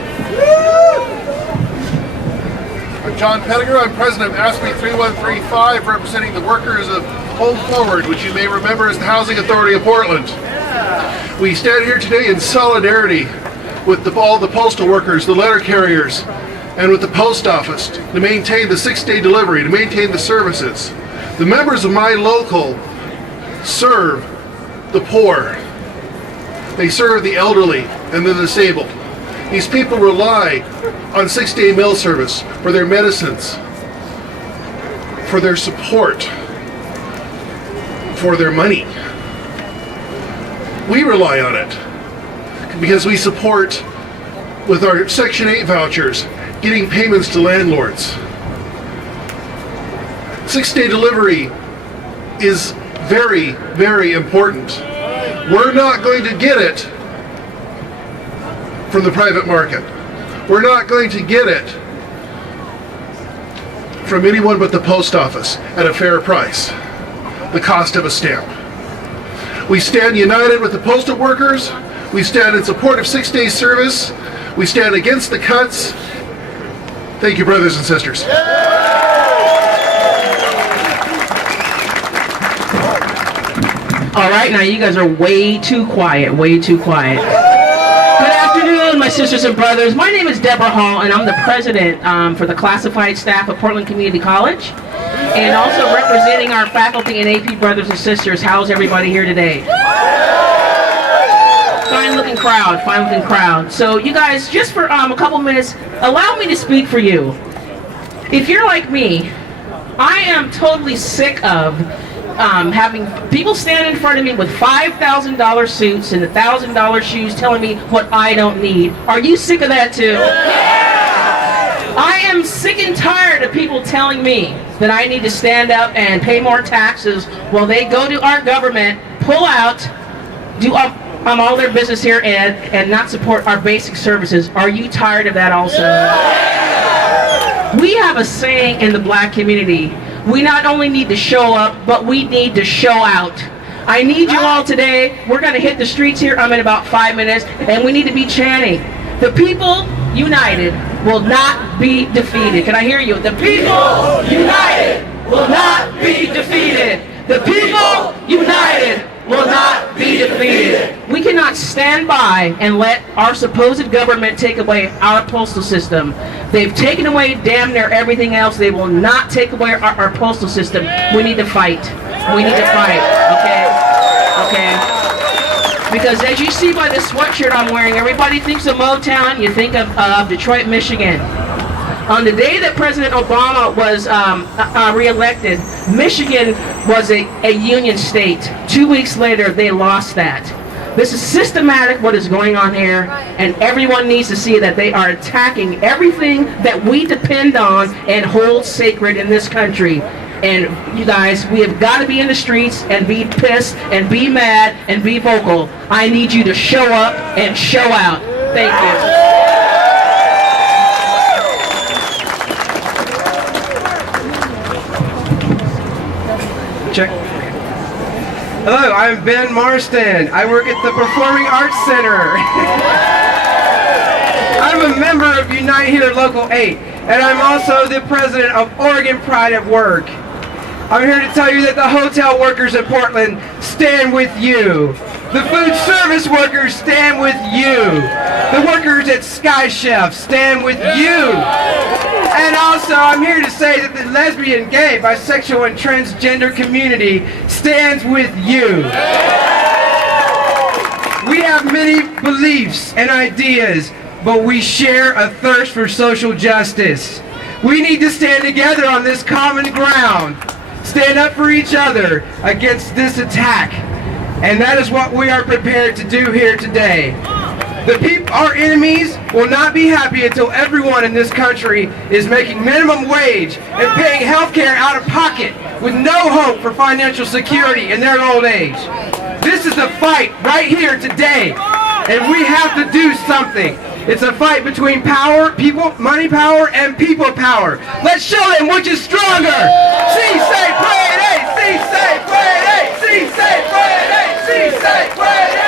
I'm John Pettiger. I'm president of AFSCME 3135, representing the workers of Hold Forward, which you may remember as the Housing Authority of Portland. We stand here today in solidarity with all the postal workers, the letter carriers, and with the post office to maintain the 6-day delivery, to maintain the services. The members of my local serve the poor. They serve the elderly and the disabled. These people rely on 6-day mail service for their medicines, for their support, for their money. We rely on it because we support with our Section 8 vouchers getting payments to landlords. 6-day delivery is very, very important. We're not going to get it from the private market. We're not going to get it from anyone but the post office at a fair price, the cost of a stamp. We stand united with the postal workers. We stand in support of 6-day service. We stand against the cuts. Thank you, brothers and sisters. All right, now you guys are way too quiet, way too quiet. Good afternoon, my sisters and brothers. My name is Deborah Hall, and I'm the president for the classified staff of Portland Community College, and also representing our faculty and AP brothers and sisters. How's everybody here today? Fine looking crowd, fine looking crowd. So you guys, just for a couple minutes, allow me to speak for you. If you're like me, I am totally sick of having people stand in front of me with $5,000 suits and $1,000 shoes telling me what I don't need. Are you sick of that too? I am sick and tired of people telling me that I need to stand up and pay more taxes while they go to our government, pull out, do all their business here and not support our basic services. Are you tired of that also? We have a saying in the black community. We not only need to show up, but we need to show out. I need you all today. We're going to hit the streets here. I'm in about 5 minutes, and we need to be chanting. The people united will not be defeated. Can I hear you? The people united will not be defeated. The people united will not be defeated. We cannot stand by and let our supposed government take away our postal system. They've taken away damn near everything else. They will not take away our postal system. We need to fight. We need to fight. Okay? Okay? Because as you see by the sweatshirt I'm wearing, everybody thinks of Motown, you think of Detroit, Michigan. On the day that President Obama was re-elected, Michigan was a union state. 2 weeks later, they lost that. This is systematic what is going on here, and everyone needs to see that they are attacking everything that we depend on and hold sacred in this country. And you guys, we have got to be in the streets and be pissed and be mad and be vocal. I need you to show up and show out. Thank you. Check. Hello, I'm Ben Marston. I work at the Performing Arts Center. I'm a member of Unite Here Local 8, and I'm also the president of Oregon Pride at Work. I'm here to tell you that the hotel workers in Portland stand with you. The food service workers stand with you. The workers at Sky Chef stand with you. And also, I'm here to say that the lesbian, gay, bisexual, and transgender community stands with you. We have many beliefs and ideas, but we share a thirst for social justice. We need to stand together on this common ground. Stand up for each other against this attack. And that is what we are prepared to do here today. Our enemies will not be happy until everyone in this country is making minimum wage and paying health care out of pocket with no hope for financial security in their old age. This is a fight right here today, and we have to do something. It's a fight between power, people, money power, and people power. Let's show them which is stronger. See, say, pray, hey. See, say, pray, hey. See, say, pray, hey. See, say, pray, hey.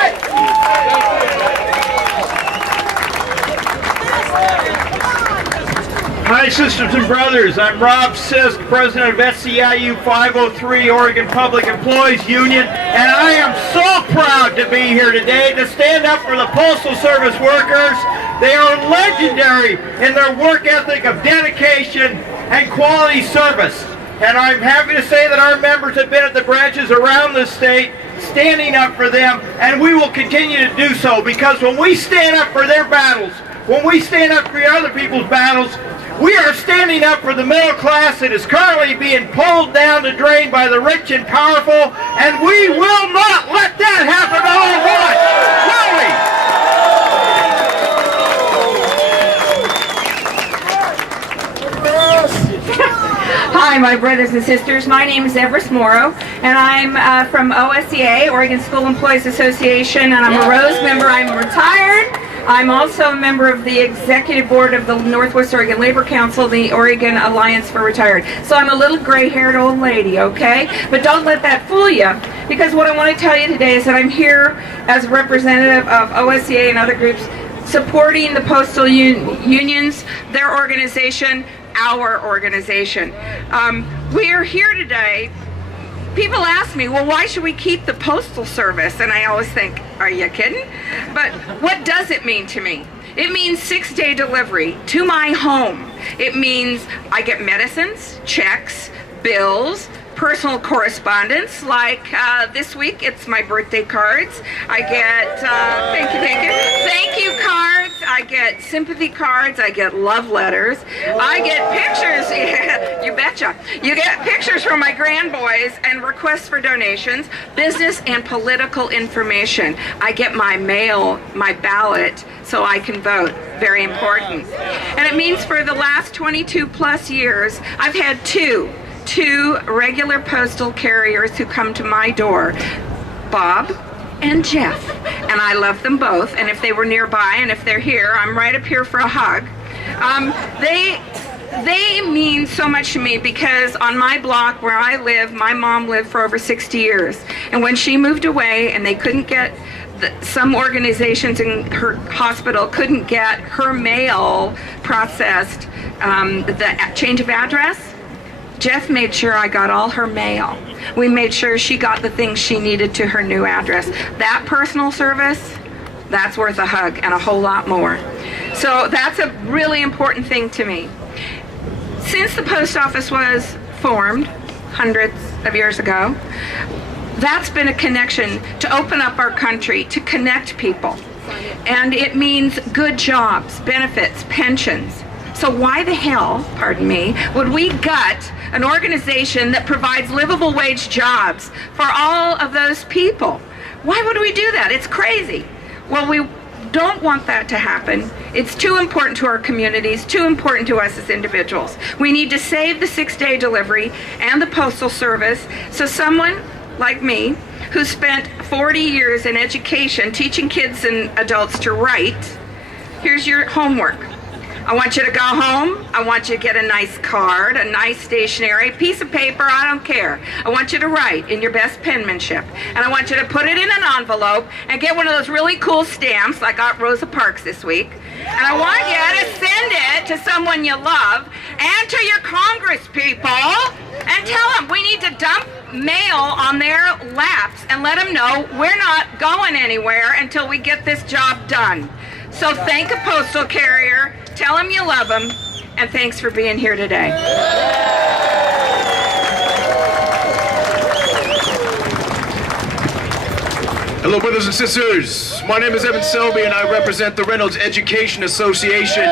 Hi, sisters and brothers. I'm Rob Sisk, president of SEIU 503 Oregon Public Employees Union, and I am so proud to be here today to stand up for the Postal Service workers. They are legendary in their work ethic of dedication and quality service. And I'm happy to say that our members have been at the branches around the state standing up for them, and we will continue to do so, because when we stand up for their battles, when we stand up for other people's battles, we are standing up for the middle class that is currently being pulled down the drain by the rich and powerful, and we will not let that happen all once, will we? Hi, my brothers and sisters. My name is Everest Morrow, and I'm from OSEA, Oregon School Employees Association, and I'm a Rose member. I'm retired. I'm also a member of the executive board of the Northwest Oregon Labor Council, the Oregon Alliance for Retired. So I'm a little gray-haired old lady, okay? But don't let that fool you, because what I want to tell you today is that I'm here as a representative of OSEA and other groups supporting the postal unions, their organization, our organization. We are here today. People ask me, well, why should we keep the Postal Service? And I always think, are you kidding? But what does it mean to me? It means 6-day delivery to my home. It means I get medicines, checks, bills, personal correspondence, like this week it's my birthday cards. I get thank you cards. I get sympathy cards. I get love letters. I get pictures. Yeah, you betcha. You get pictures from my grandboys and requests for donations, business and political information. I get my mail, my ballot, so I can vote. Very important. And it means for the last 22 plus years, I've had two regular postal carriers who come to my door, Bob and Jeff, and I love them both. And if they were nearby, and if they're here, I'm right up here for a hug. They mean so much to me, because on my block where I live, my mom lived for over 60 years, and when she moved away and they couldn't get some organizations in her hospital couldn't get her mail processed, the change of address, Jeff made sure I got all her mail. We made sure she got the things she needed to her new address. That personal service, that's worth a hug and a whole lot more. So that's a really important thing to me. Since the post office was formed hundreds of years ago, that's been a connection to open up our country, to connect people. And it means good jobs, benefits, pensions. So why the hell, pardon me, would we gut an organization that provides livable wage jobs for all of those people? Why would we do that? It's crazy. Well, we don't want that to happen. It's too important to our communities, too important to us as individuals. We need to save the 6-day delivery and the Postal Service, so someone like me, who spent 40 years in education teaching kids and adults to write, here's your homework. I want you to go home. I want you to get a nice card, a nice stationery, piece of paper, I don't care. I want you to write in your best penmanship. And I want you to put it in an envelope and get one of those really cool stamps. I got Rosa Parks this week. And I want you to send it to someone you love and to your Congress people and tell them we need to dump mail on their laps and let them know we're not going anywhere until we get this job done. So thank a postal carrier, tell them you love them, and thanks for being here today. Hello, brothers and sisters. My name is Evan Selby, and I represent the Reynolds Education Association.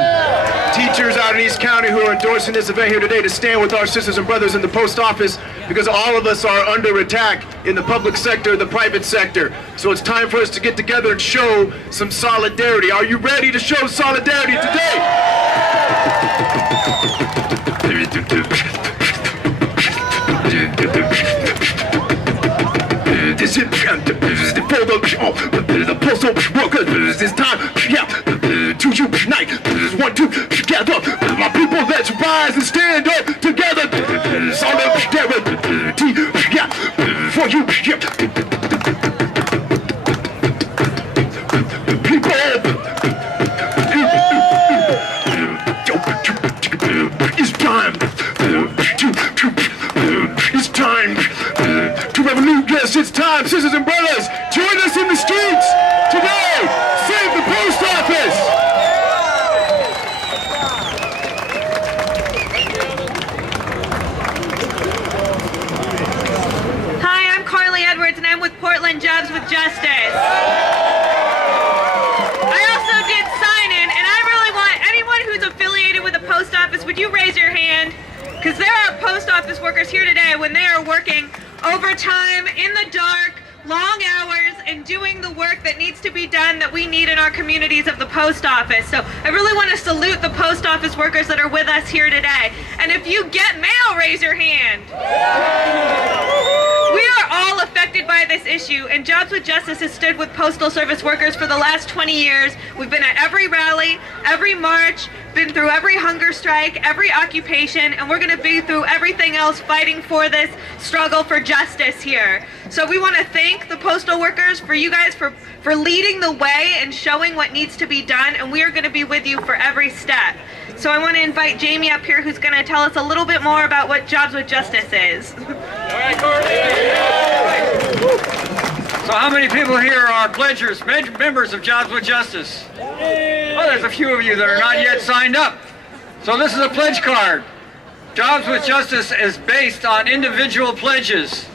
Teachers out in East County who are endorsing this event here today to stand with our sisters and brothers in the post office because all of us are under attack in the public sector, the private sector. So it's time for us to get together and show some solidarity. Are you ready to show solidarity today? This is for the postal workers. It's time, to unite. One, two, together. My people, let's rise and stand up together. Solidarity, for you, people. It's time. It's time to revolute. Yes, it's time, sisters and brothers. Join us in the streets today. Save the post office. Hi, I'm Carly Edwards, and I'm with Portland Jobs with Justice. I also did sign in, and I really want anyone who's affiliated with the post office, would you raise your hand? Because there are post office workers here today when they are working overtime, in the dark, long hours, and doing the work that needs to be done that we need in our communities of the post office. So I really want to salute the post office workers that are with us here today. And if you get mail, raise your hand. We are all affected by this issue, and Jobs with Justice has stood with postal service workers for the last 20 years. We've been at every rally, every march, been through every hunger strike, every occupation, and we're going to be through everything else fighting for this struggle for justice here. So we want to thank the postal workers for you guys for leading the way and showing what needs to be done, and we are going to be with you for every step. So I want to invite Jamie up here, who's going to tell us a little bit more about what Jobs with Justice is. So how many people here are pledgers, members of Jobs with Justice? Oh, there's a few of you that are not yet signed up. So this is a pledge card. Jobs with Justice is based on individual pledges.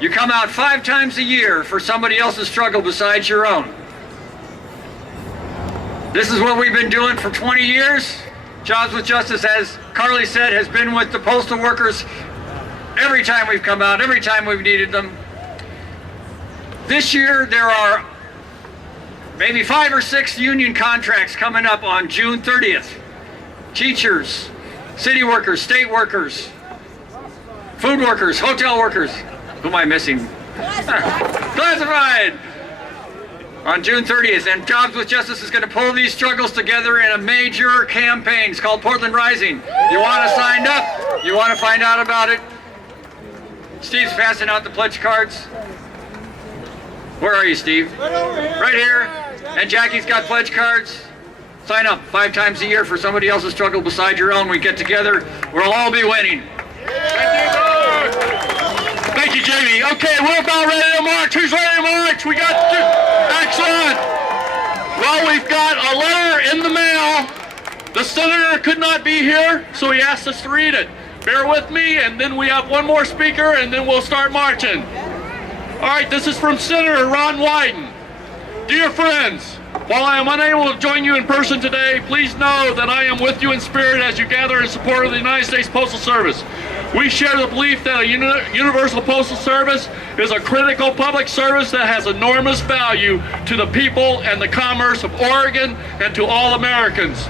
You come out 5 times a year for somebody else's struggle besides your own. This is what we've been doing for 20 years. Jobs with Justice, as Carly said, has been with the postal workers every time we've come out, every time we've needed them. This year there are maybe 5 or 6 union contracts coming up on June 30th. Teachers, city workers, state workers, food workers, hotel workers. Who am I missing? Classified! On June 30th, and Jobs with Justice is going to pull these struggles together in a major campaign. It's called Portland Rising. You want to sign up? You want to find out about it? Steve's passing out the pledge cards. Where are you, Steve? Right here. And Jackie's got pledge cards. Sign up 5 times a year for somebody else's struggle beside your own. We get together, we'll all be winning. Thank you, Jamie. Okay, we're about ready to march. Who's ready to march? We got excellent. Well, we've got a letter in the mail. The senator could not be here, so he asked us to read it. Bear with me, and then we have one more speaker, and then we'll start marching. All right, this is from Senator Ron Wyden. Dear friends, while I am unable to join you in person today, please know that I am with you in spirit as you gather in support of the United States Postal Service. We share the belief that a universal postal service is a critical public service that has enormous value to the people and the commerce of Oregon and to all Americans.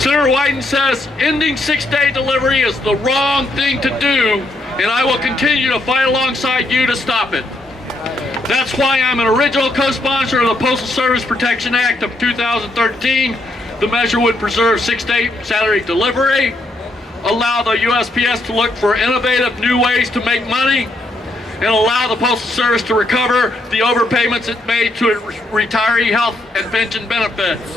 Senator Wyden says, ending 6-day delivery is the wrong thing to do, and I will continue to fight alongside you to stop it. That's why I'm an original co-sponsor of the Postal Service Protection Act of 2013, The measure would preserve 6-day salary delivery, allow the USPS to look for innovative new ways to make money, and allow the Postal Service to recover the overpayments it made to retiree health and pension benefits.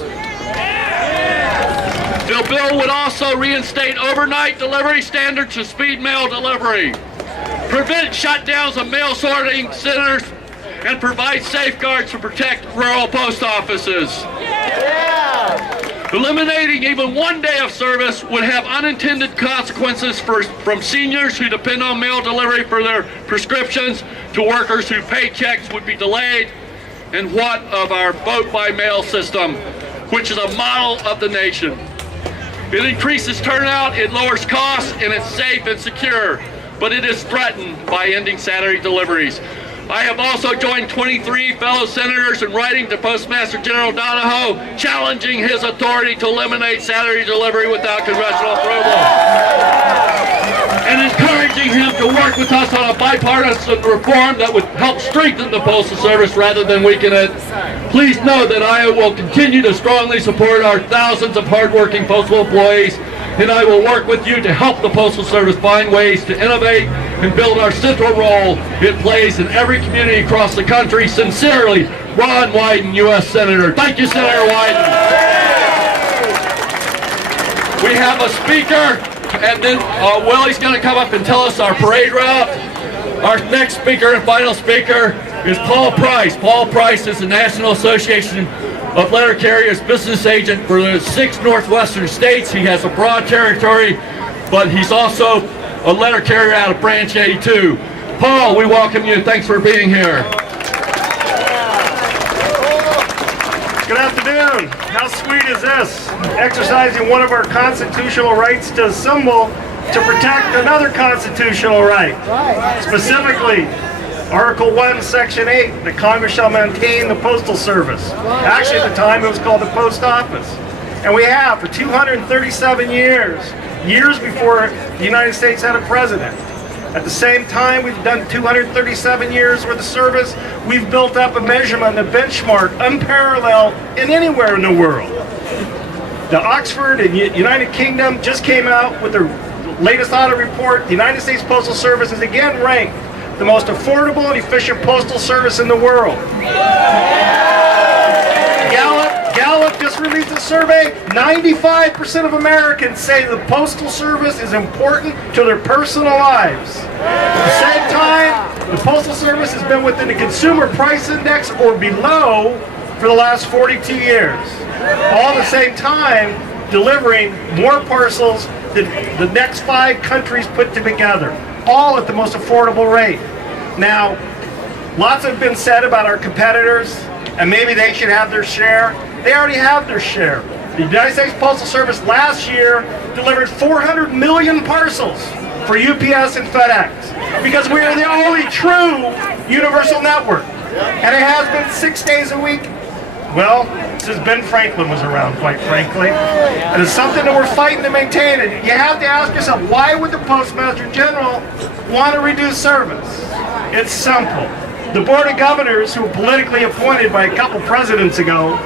The bill would also reinstate overnight delivery standards to speed mail delivery, prevent shutdowns of mail sorting centers, and provide safeguards to protect rural post offices. Eliminating even one day of service would have unintended consequences from seniors who depend on mail delivery for their prescriptions to workers whose paychecks would be delayed, and what of our vote-by-mail system, which is a model of the nation. It increases turnout, it lowers costs, and it's safe and secure, but it is threatened by ending Saturday deliveries. I have also joined 23 fellow senators in writing to Postmaster General Donahoe, challenging his authority to eliminate Saturday delivery without congressional approval, and encouraging him to work with us on a bipartisan reform that would help strengthen the Postal Service rather than weaken it. Please know that I will continue to strongly support our thousands of hardworking postal employees, and I will work with you to help the Postal Service find ways to innovate and build our central role it plays in every community across the country. Sincerely, Ron Wyden, U.S. Senator. Thank you, Senator Wyden. We have a speaker, and then Willie's going to come up and tell us our parade route. Our next speaker and final speaker is Paul Price. Paul Price is the National Association of Letter Carriers business agent for the 6 northwestern states. He has a broad territory, but he's also a letter carrier out of Branch 82. Paul, we welcome you. Thanks for being here. Good afternoon. How sweet is this? Exercising one of our constitutional rights to assemble to protect another constitutional right. Specifically, Article 1, Section 8, that Congress shall maintain the Postal Service. Actually, at the time, it was called the Post Office. And we have for 237 years before the United States had a president. At the same time, we've done 237 years worth of service. We've built up a measurement, a benchmark, unparalleled in anywhere in the world. The Oxford and United Kingdom just came out with their latest audit report. The United States Postal Service is again ranked the most affordable and efficient postal service in the world. Gallup just released a survey. 95% of Americans say the Postal Service is important to their personal lives. At the same time, the Postal Service has been within the Consumer Price Index or below for the last 42 years. All at the same time, delivering more parcels than the next 5 countries put together. All at the most affordable rate. Now, lots have been said about our competitors, and maybe they should have their share. They already have their share. The United States Postal Service last year delivered 400 million parcels for UPS and FedEx because we are the only true universal network. And it has been 6 days a week. Well, since Ben Franklin was around, quite frankly. And it's something that we're fighting to maintain. And you have to ask yourself, why would the Postmaster General want to reduce service? It's simple. The Board of Governors, who were politically appointed by a couple presidents ago,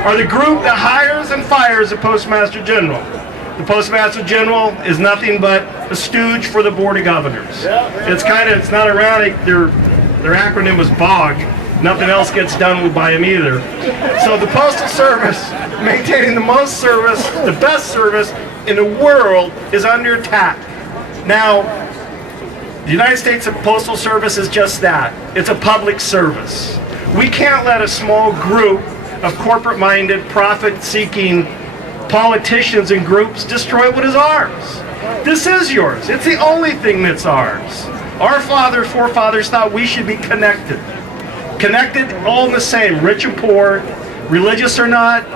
are the group that hires and fires the Postmaster General. The Postmaster General is nothing but a stooge for the Board of Governors. It's not ironic, their acronym was BOG. Nothing else gets done by him either. So the Postal Service, maintaining the most service, the best service in the world, is under attack. Now, the United States Postal Service is just that. It's a public service. We can't let a small group of corporate-minded, profit-seeking politicians and groups destroy what is ours. This is yours. It's the only thing that's ours. Our forefathers thought we should be connected. Connected, all in the same, rich and poor, religious or not,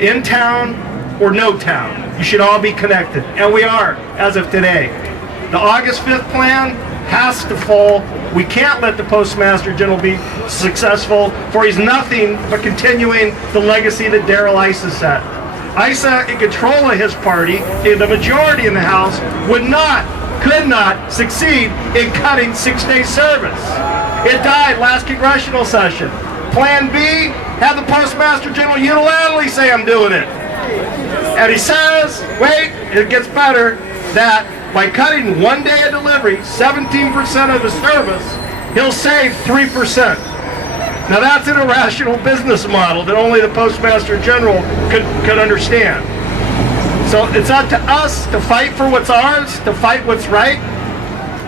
in town or no town. You should all be connected, and we are, as of today. The August 5th plan has to fall. We can't let the Postmaster General be successful, for he's nothing but continuing the legacy that Darrell Issa set. Issa, in control of his party, in the majority in the House, could not succeed in cutting 6-day service. It died last congressional session. Plan B, have the Postmaster General unilaterally say I'm doing it. And he says, wait, it gets better, that by cutting 1 day of delivery, 17% of the service, he'll save 3%. Now that's an irrational business model that only the Postmaster General could understand. So it's up to us to fight for what's ours, to fight what's right.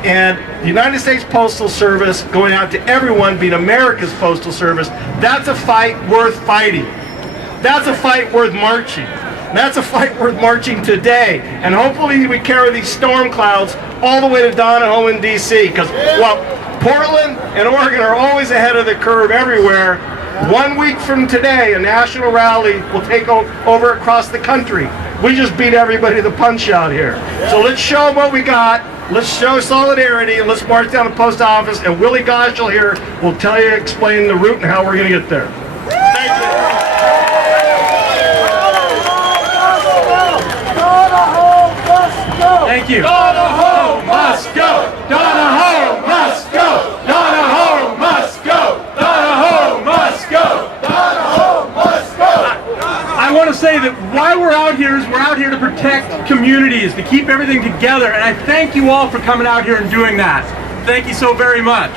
And the United States Postal Service, going out to everyone, being America's Postal Service, that's a fight worth fighting. That's a fight worth marching. That's a fight worth marching today. And hopefully we carry these storm clouds all the way to Donahoe and D.C. Because while Portland and Oregon are always ahead of the curve everywhere, 1 week from today, a national rally will take over across the country. We just beat everybody to the punch out here. So let's show them what we got. Let's show solidarity, and let's march down to the post office, and Willie Goschel here will tell you, explain the route and how we're going to get there. Thank you. Thank you. Donahoe must go! Donahoe must go! Donahoe must go! Donahoe must go! Donahoe must go! I want to say that why we're out here is we're out here to protect communities, to keep everything together, and I thank you all for coming out here and doing that. Thank you so very much.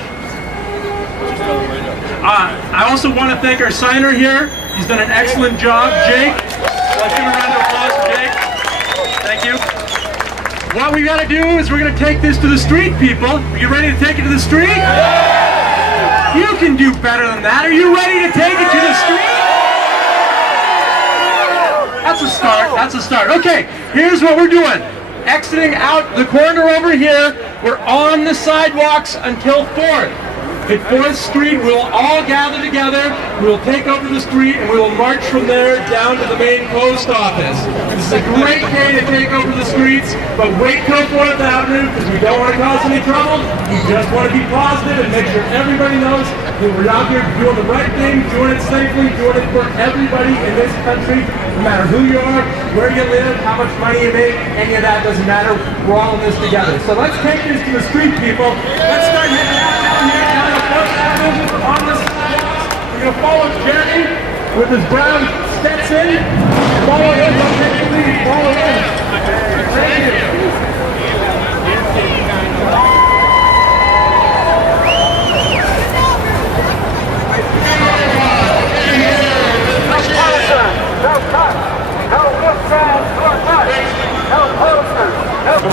I also want to thank our signer here. He's done an excellent job. Jake, let's give a round of applause for Jake. Thank you. What we got to do is we're going to take this to the street, people. Are you ready to take it to the street? Yeah. You can do better than that. Are you ready to take it to the street? That's a start. That's a start. Okay, here's what we're doing. Exiting out the corner over here, we're on the sidewalks until 4th. At 4th Street, we'll all gather together, we'll take over the street, and we will march from there down to the main post office. This is a great day to take over the streets, but wait till 4th Avenue, because we don't want to cause any trouble. We just want to be positive and make sure everybody knows that we're out here doing the right thing, doing it safely, doing it for everybody in this country, no matter who you are, where you live, how much money you make, any of that doesn't matter. We're all in this together. So let's take this to the street, people. Let's start heading out down here. On the sidewalks. We're going to follow Jerry with his brown Stetson. Follow him. Don't take the lead. Follow him. Thank you. No poster, no cut, no whip signs, no posters, no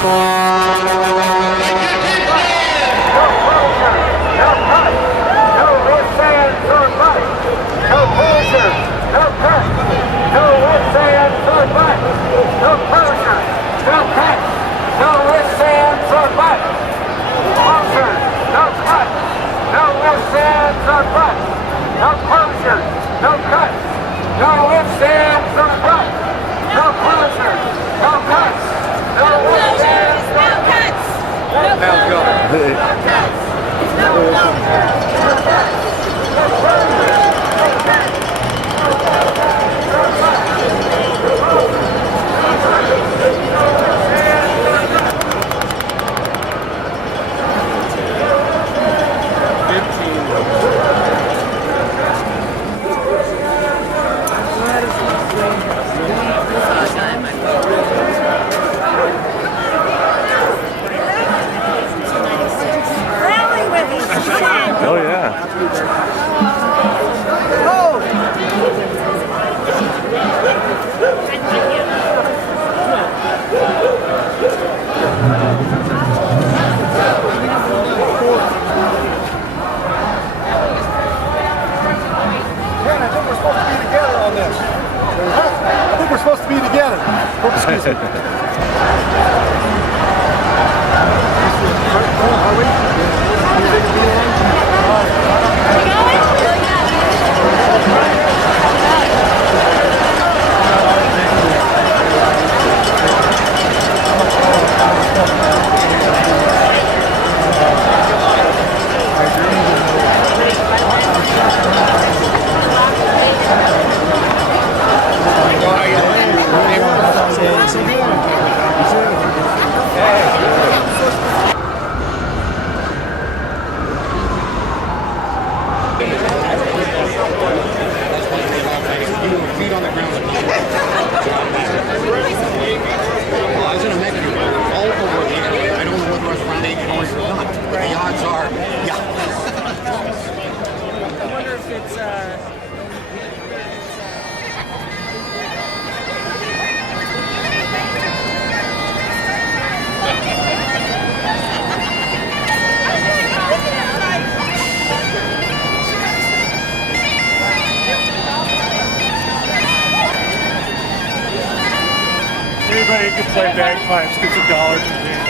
play bagpipes, get some dollars and change.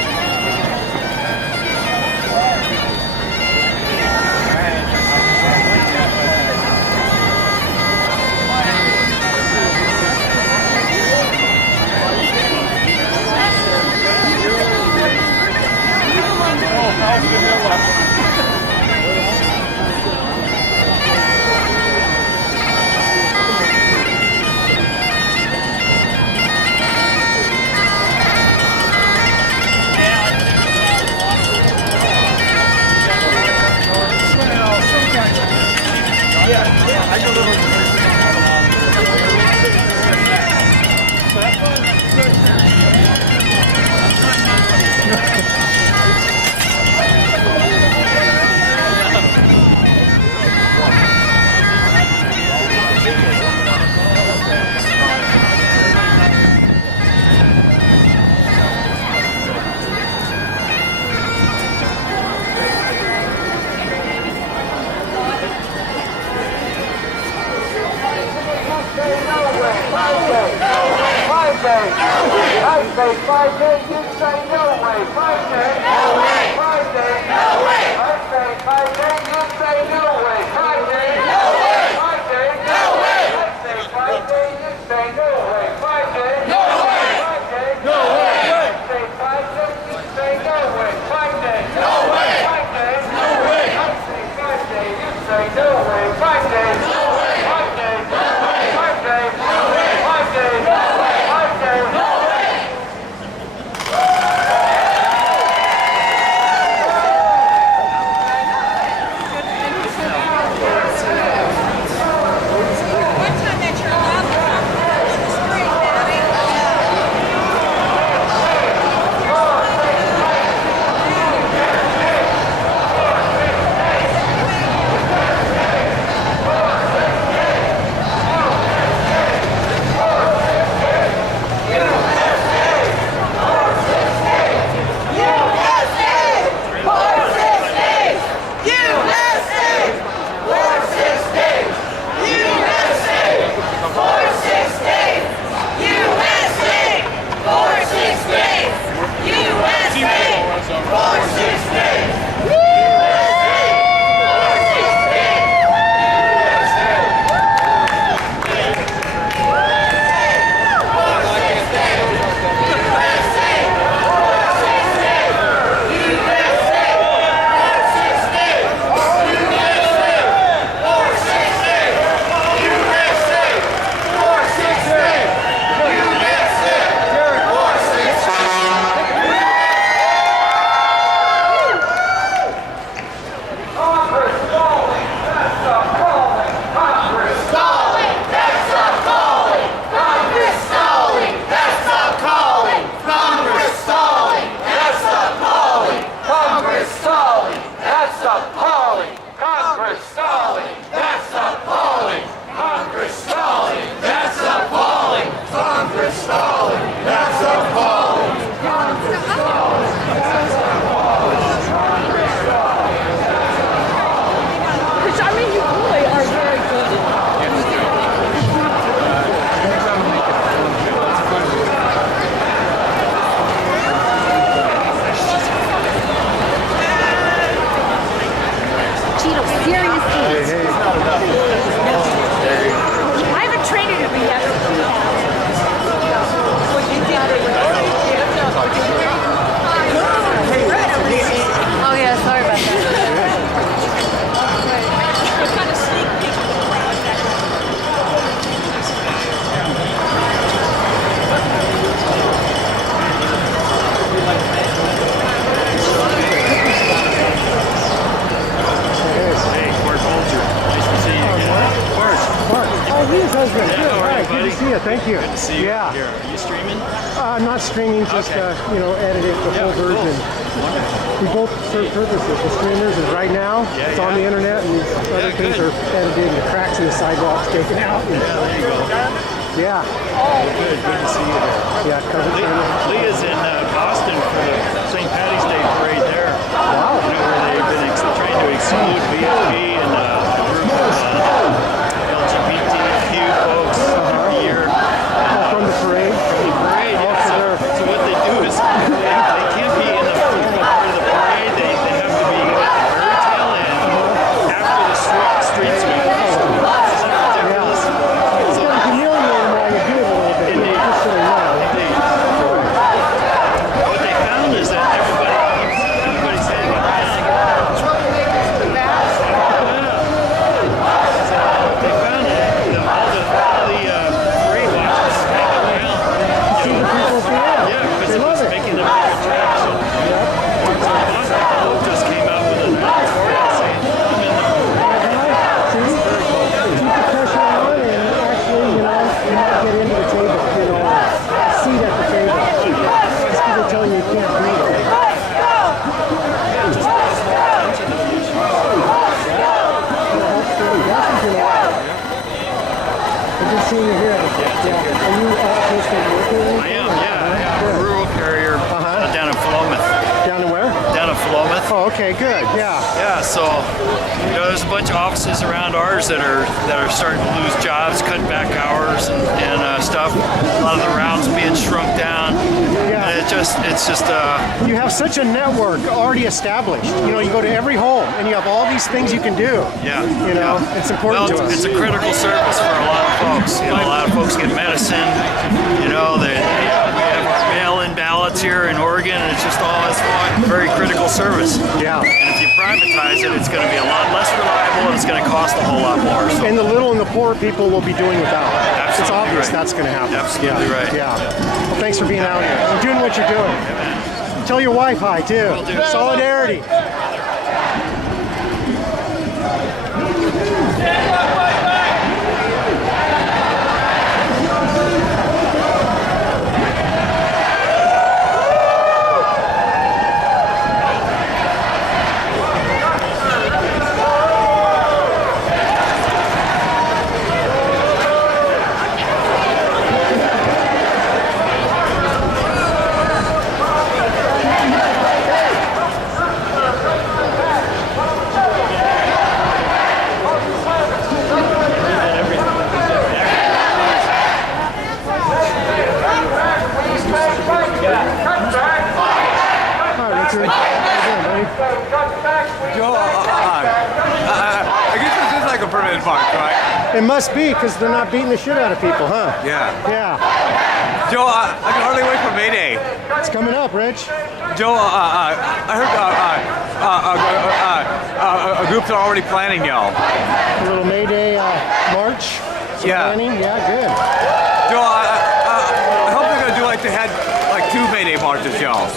Thank you. Good to see you here. Are you streaming? I'm not streaming, just editing the full version. Wonderful. We both serve purposes. The streamers is right now. It's on the internet, and these other things are edited. The cracks in the sidewalks taken out. And, there you go. Yeah. Good to see you there. Yeah, covered. Leah's in Boston for the St. Patty's Day parade there. Wow. Where they've been trying to exclude VFP and LGBTQ folks every year. From the parade? From the parade, yeah. So seeing you here. Yeah. Are you postal worker? I am, yeah. I'm a rural carrier down in Philomath. Down in where? Down in Philomath. Oh, okay, good. Yeah. Yeah, so there's a bunch of offices around ours that are starting to lose jobs, cut back hours and stuff. A lot of the routes being shrunk down. Yeah. And it's just you have such a network already established. You know, you go to every home and you have all these things you can do. Yeah. You know, it's important to us. It's a critical service for a lot of folks. You know, a lot of folks get medicine. You know, we have mail-in ballots here in Oregon, and it's one very critical service. Yeah. And if you privatize it, it's going to be a lot less reliable, and it's going to cost a whole lot more. So. And the little and the poor people will be doing without. Absolutely it's obvious right. That's going to happen. Absolutely right. Yeah. Well, thanks for being out here and doing what you're doing. Tell your wife hi too. Solidarity. I guess this is like a permanent park, right? It must be, because they're not beating the shit out of people, huh? Yeah. Yeah. Joe, I can hardly wait for May Day. It's coming up, Rich. Joe, I heard groups are already planning, y'all. A little May Day march. Planning. Yeah, good. Joe, I hope they're gonna do like they had like 2 May Day marches, y'all.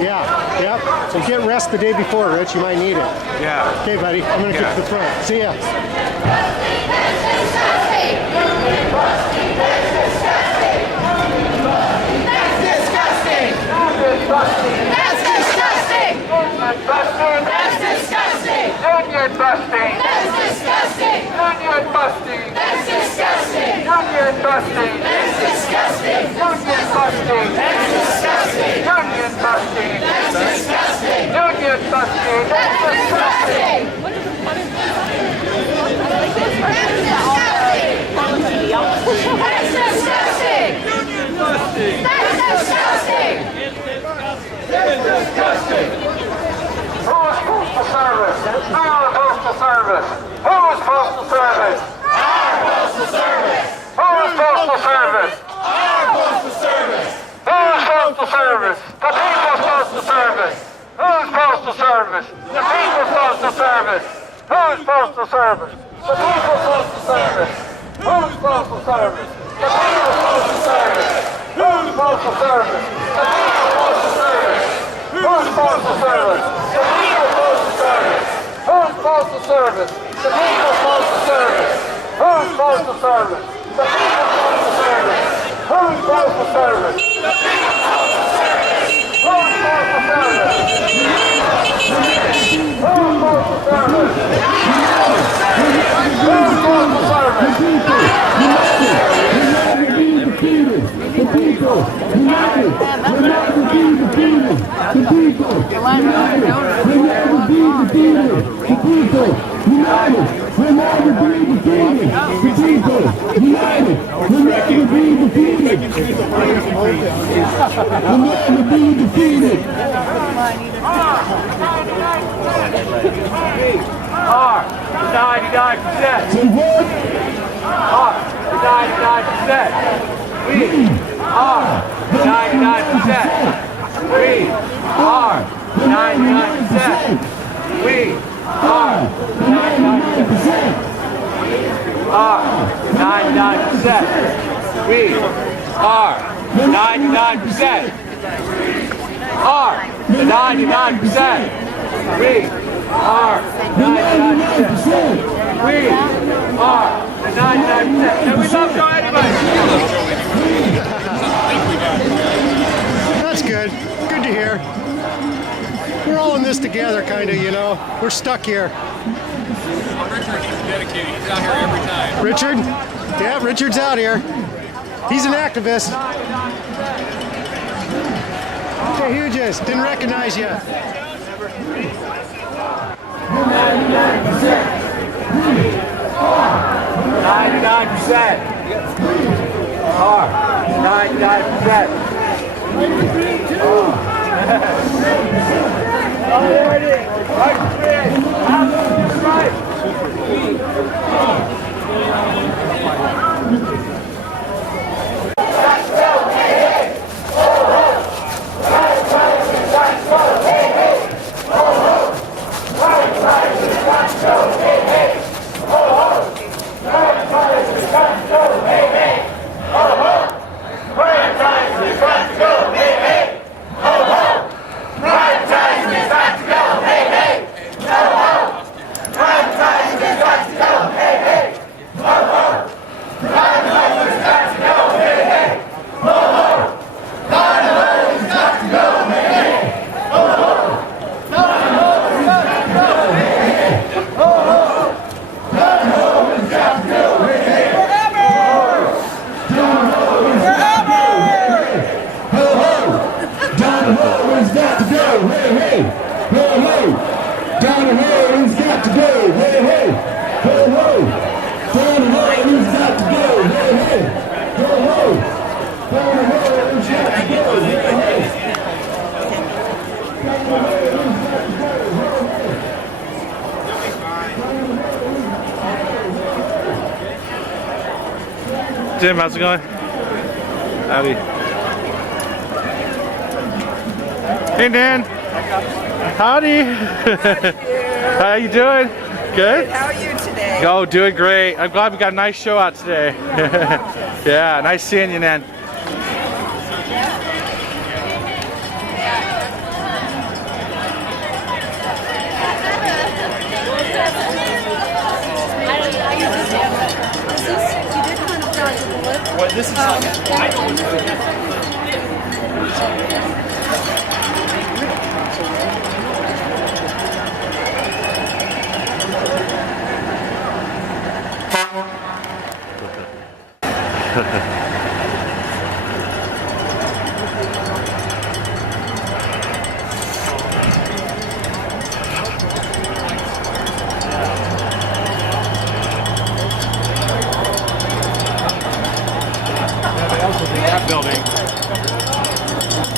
Yeah, yep. So get rest the day before, Rich. You might need it. Yeah. Okay, buddy. I'm gonna get to the front. See ya. Union busting! That's disgusting! Union busting! That's disgusting! Union busting! That's disgusting! Union busting! That's disgusting! Union busting! That's disgusting! Union busting! That's disgusting! That's disgusting! Who's postal service? Our postal service! Who's postal service? Our postal service! Who's postal service? Our postal service! Who's postal service? The people's postal service! Who's postal service? The people's postal service! Who's postal service? The people's postal service! Who's postal service? The people's postal service! Who's postal service? The people's postal service! Who's postal service? The people's postal service! Who's postal service? The people's postal service! Who's postal service? The people's postal service! Who's postal service? The people's postal service! Who's postal service? Who's postal service? Who's postal service? The people, united, we're not to be defeated. The people, united, we're never be defeated. The people, united, we're never be defeated. The people, united, we're never be defeated. We'll never be defeated. R, 99%. Say what? R, 99%. We are 99%. We are 99%. We are 99%. Are 99%. We are 99%. Are 99%. We are 99%. We are 99%. And we love Joe anyway. That's good. Good to hear. We're all in this together, kind of, you know. We're stuck here. Richard, he's dedicated. He's out here every time. Richard? Yeah, Richard's out here. He's an activist. Okay, Hughes, didn't recognize you. 99%. 'em. Jim, how's it going? Howdy. Hey, Dan. Howdy. How you doing? Good? How are you today? Oh, doing great. I'm glad we got a nice show out today. Yeah, nice seeing you, Nan. What, this is that building.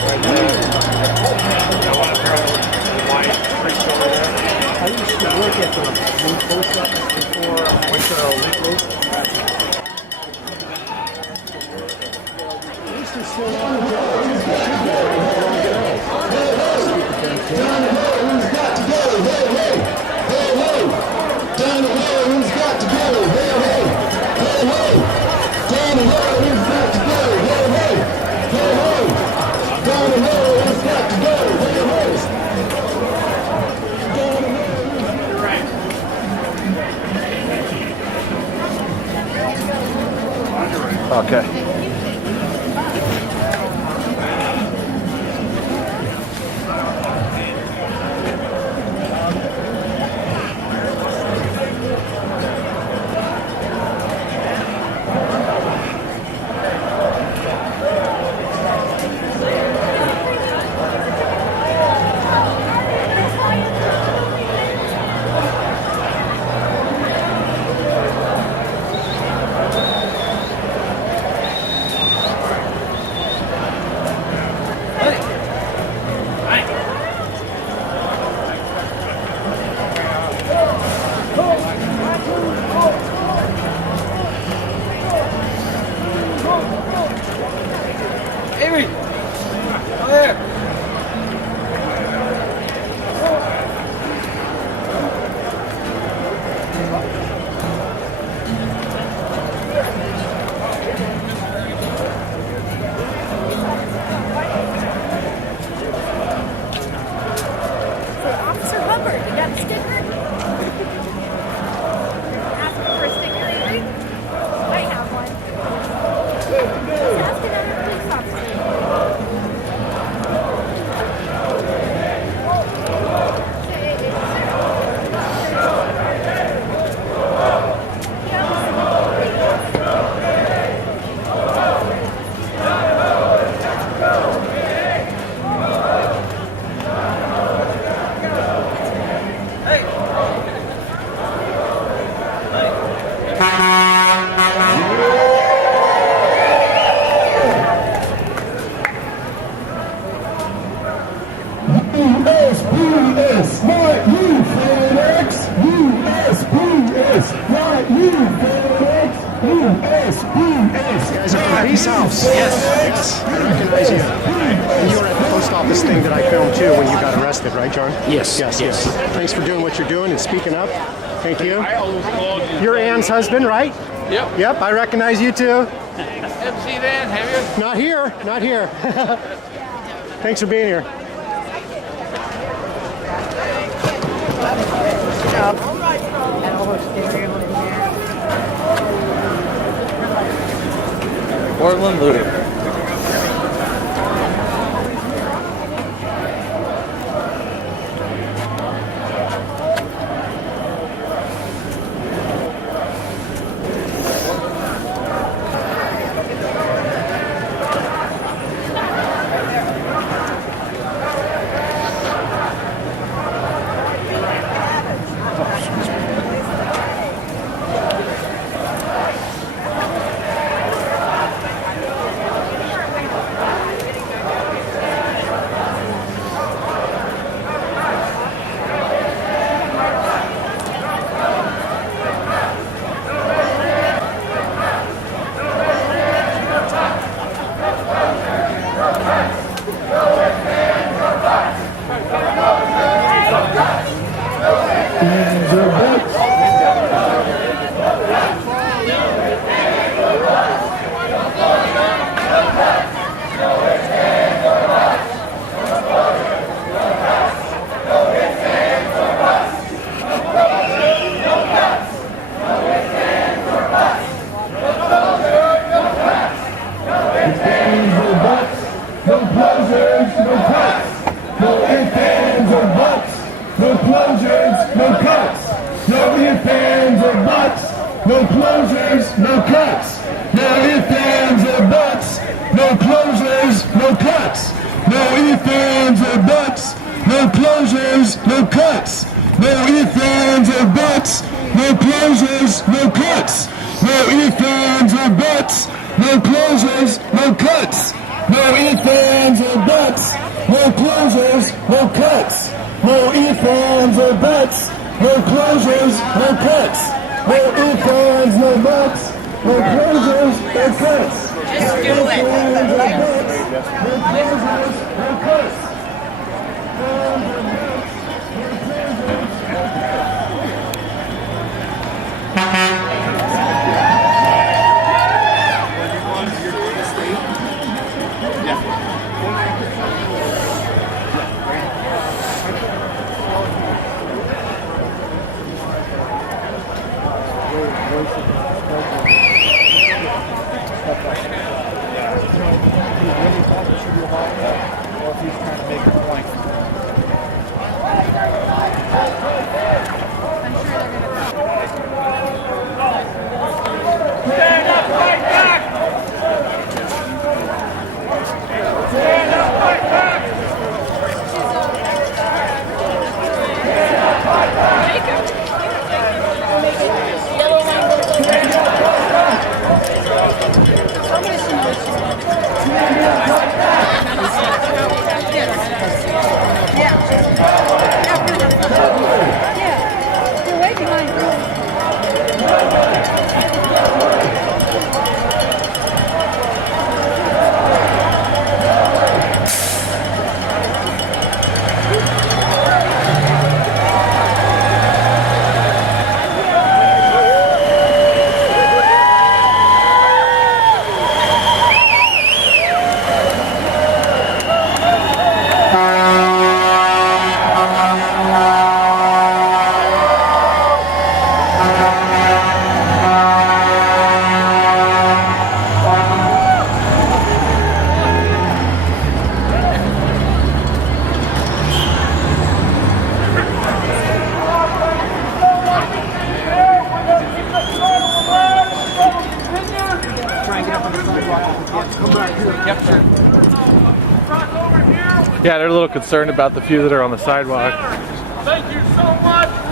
Right there. I used to work at the new post office before I went to Leaflet. I used to still on the job. Who's got to go? Hey, hey, hey, hey. Down the road, who's got to go? Hey, hey, hey, hey. Down the road, who's got to go? Hey, hey, hey, hey. Down the road, who's got to go? Hey, hey. Okay. USPS, not you, FedEx. USPS, not you, FedEx. USPS. You guys are from Peace House. Yes. I recognize you. And you were at the post office thing that I filmed too when you got arrested, right, John? Yes. Yes. Thanks for doing what you're doing and speaking up. Thank you. You're Ann's husband, right? Yep. Yep, I recognize you too. Haven't seen that, have you? Not here, not here. Thanks for being here. Portland looter. Yeah, they're a little concerned about the few that are on the sidewalk. Thank you so much.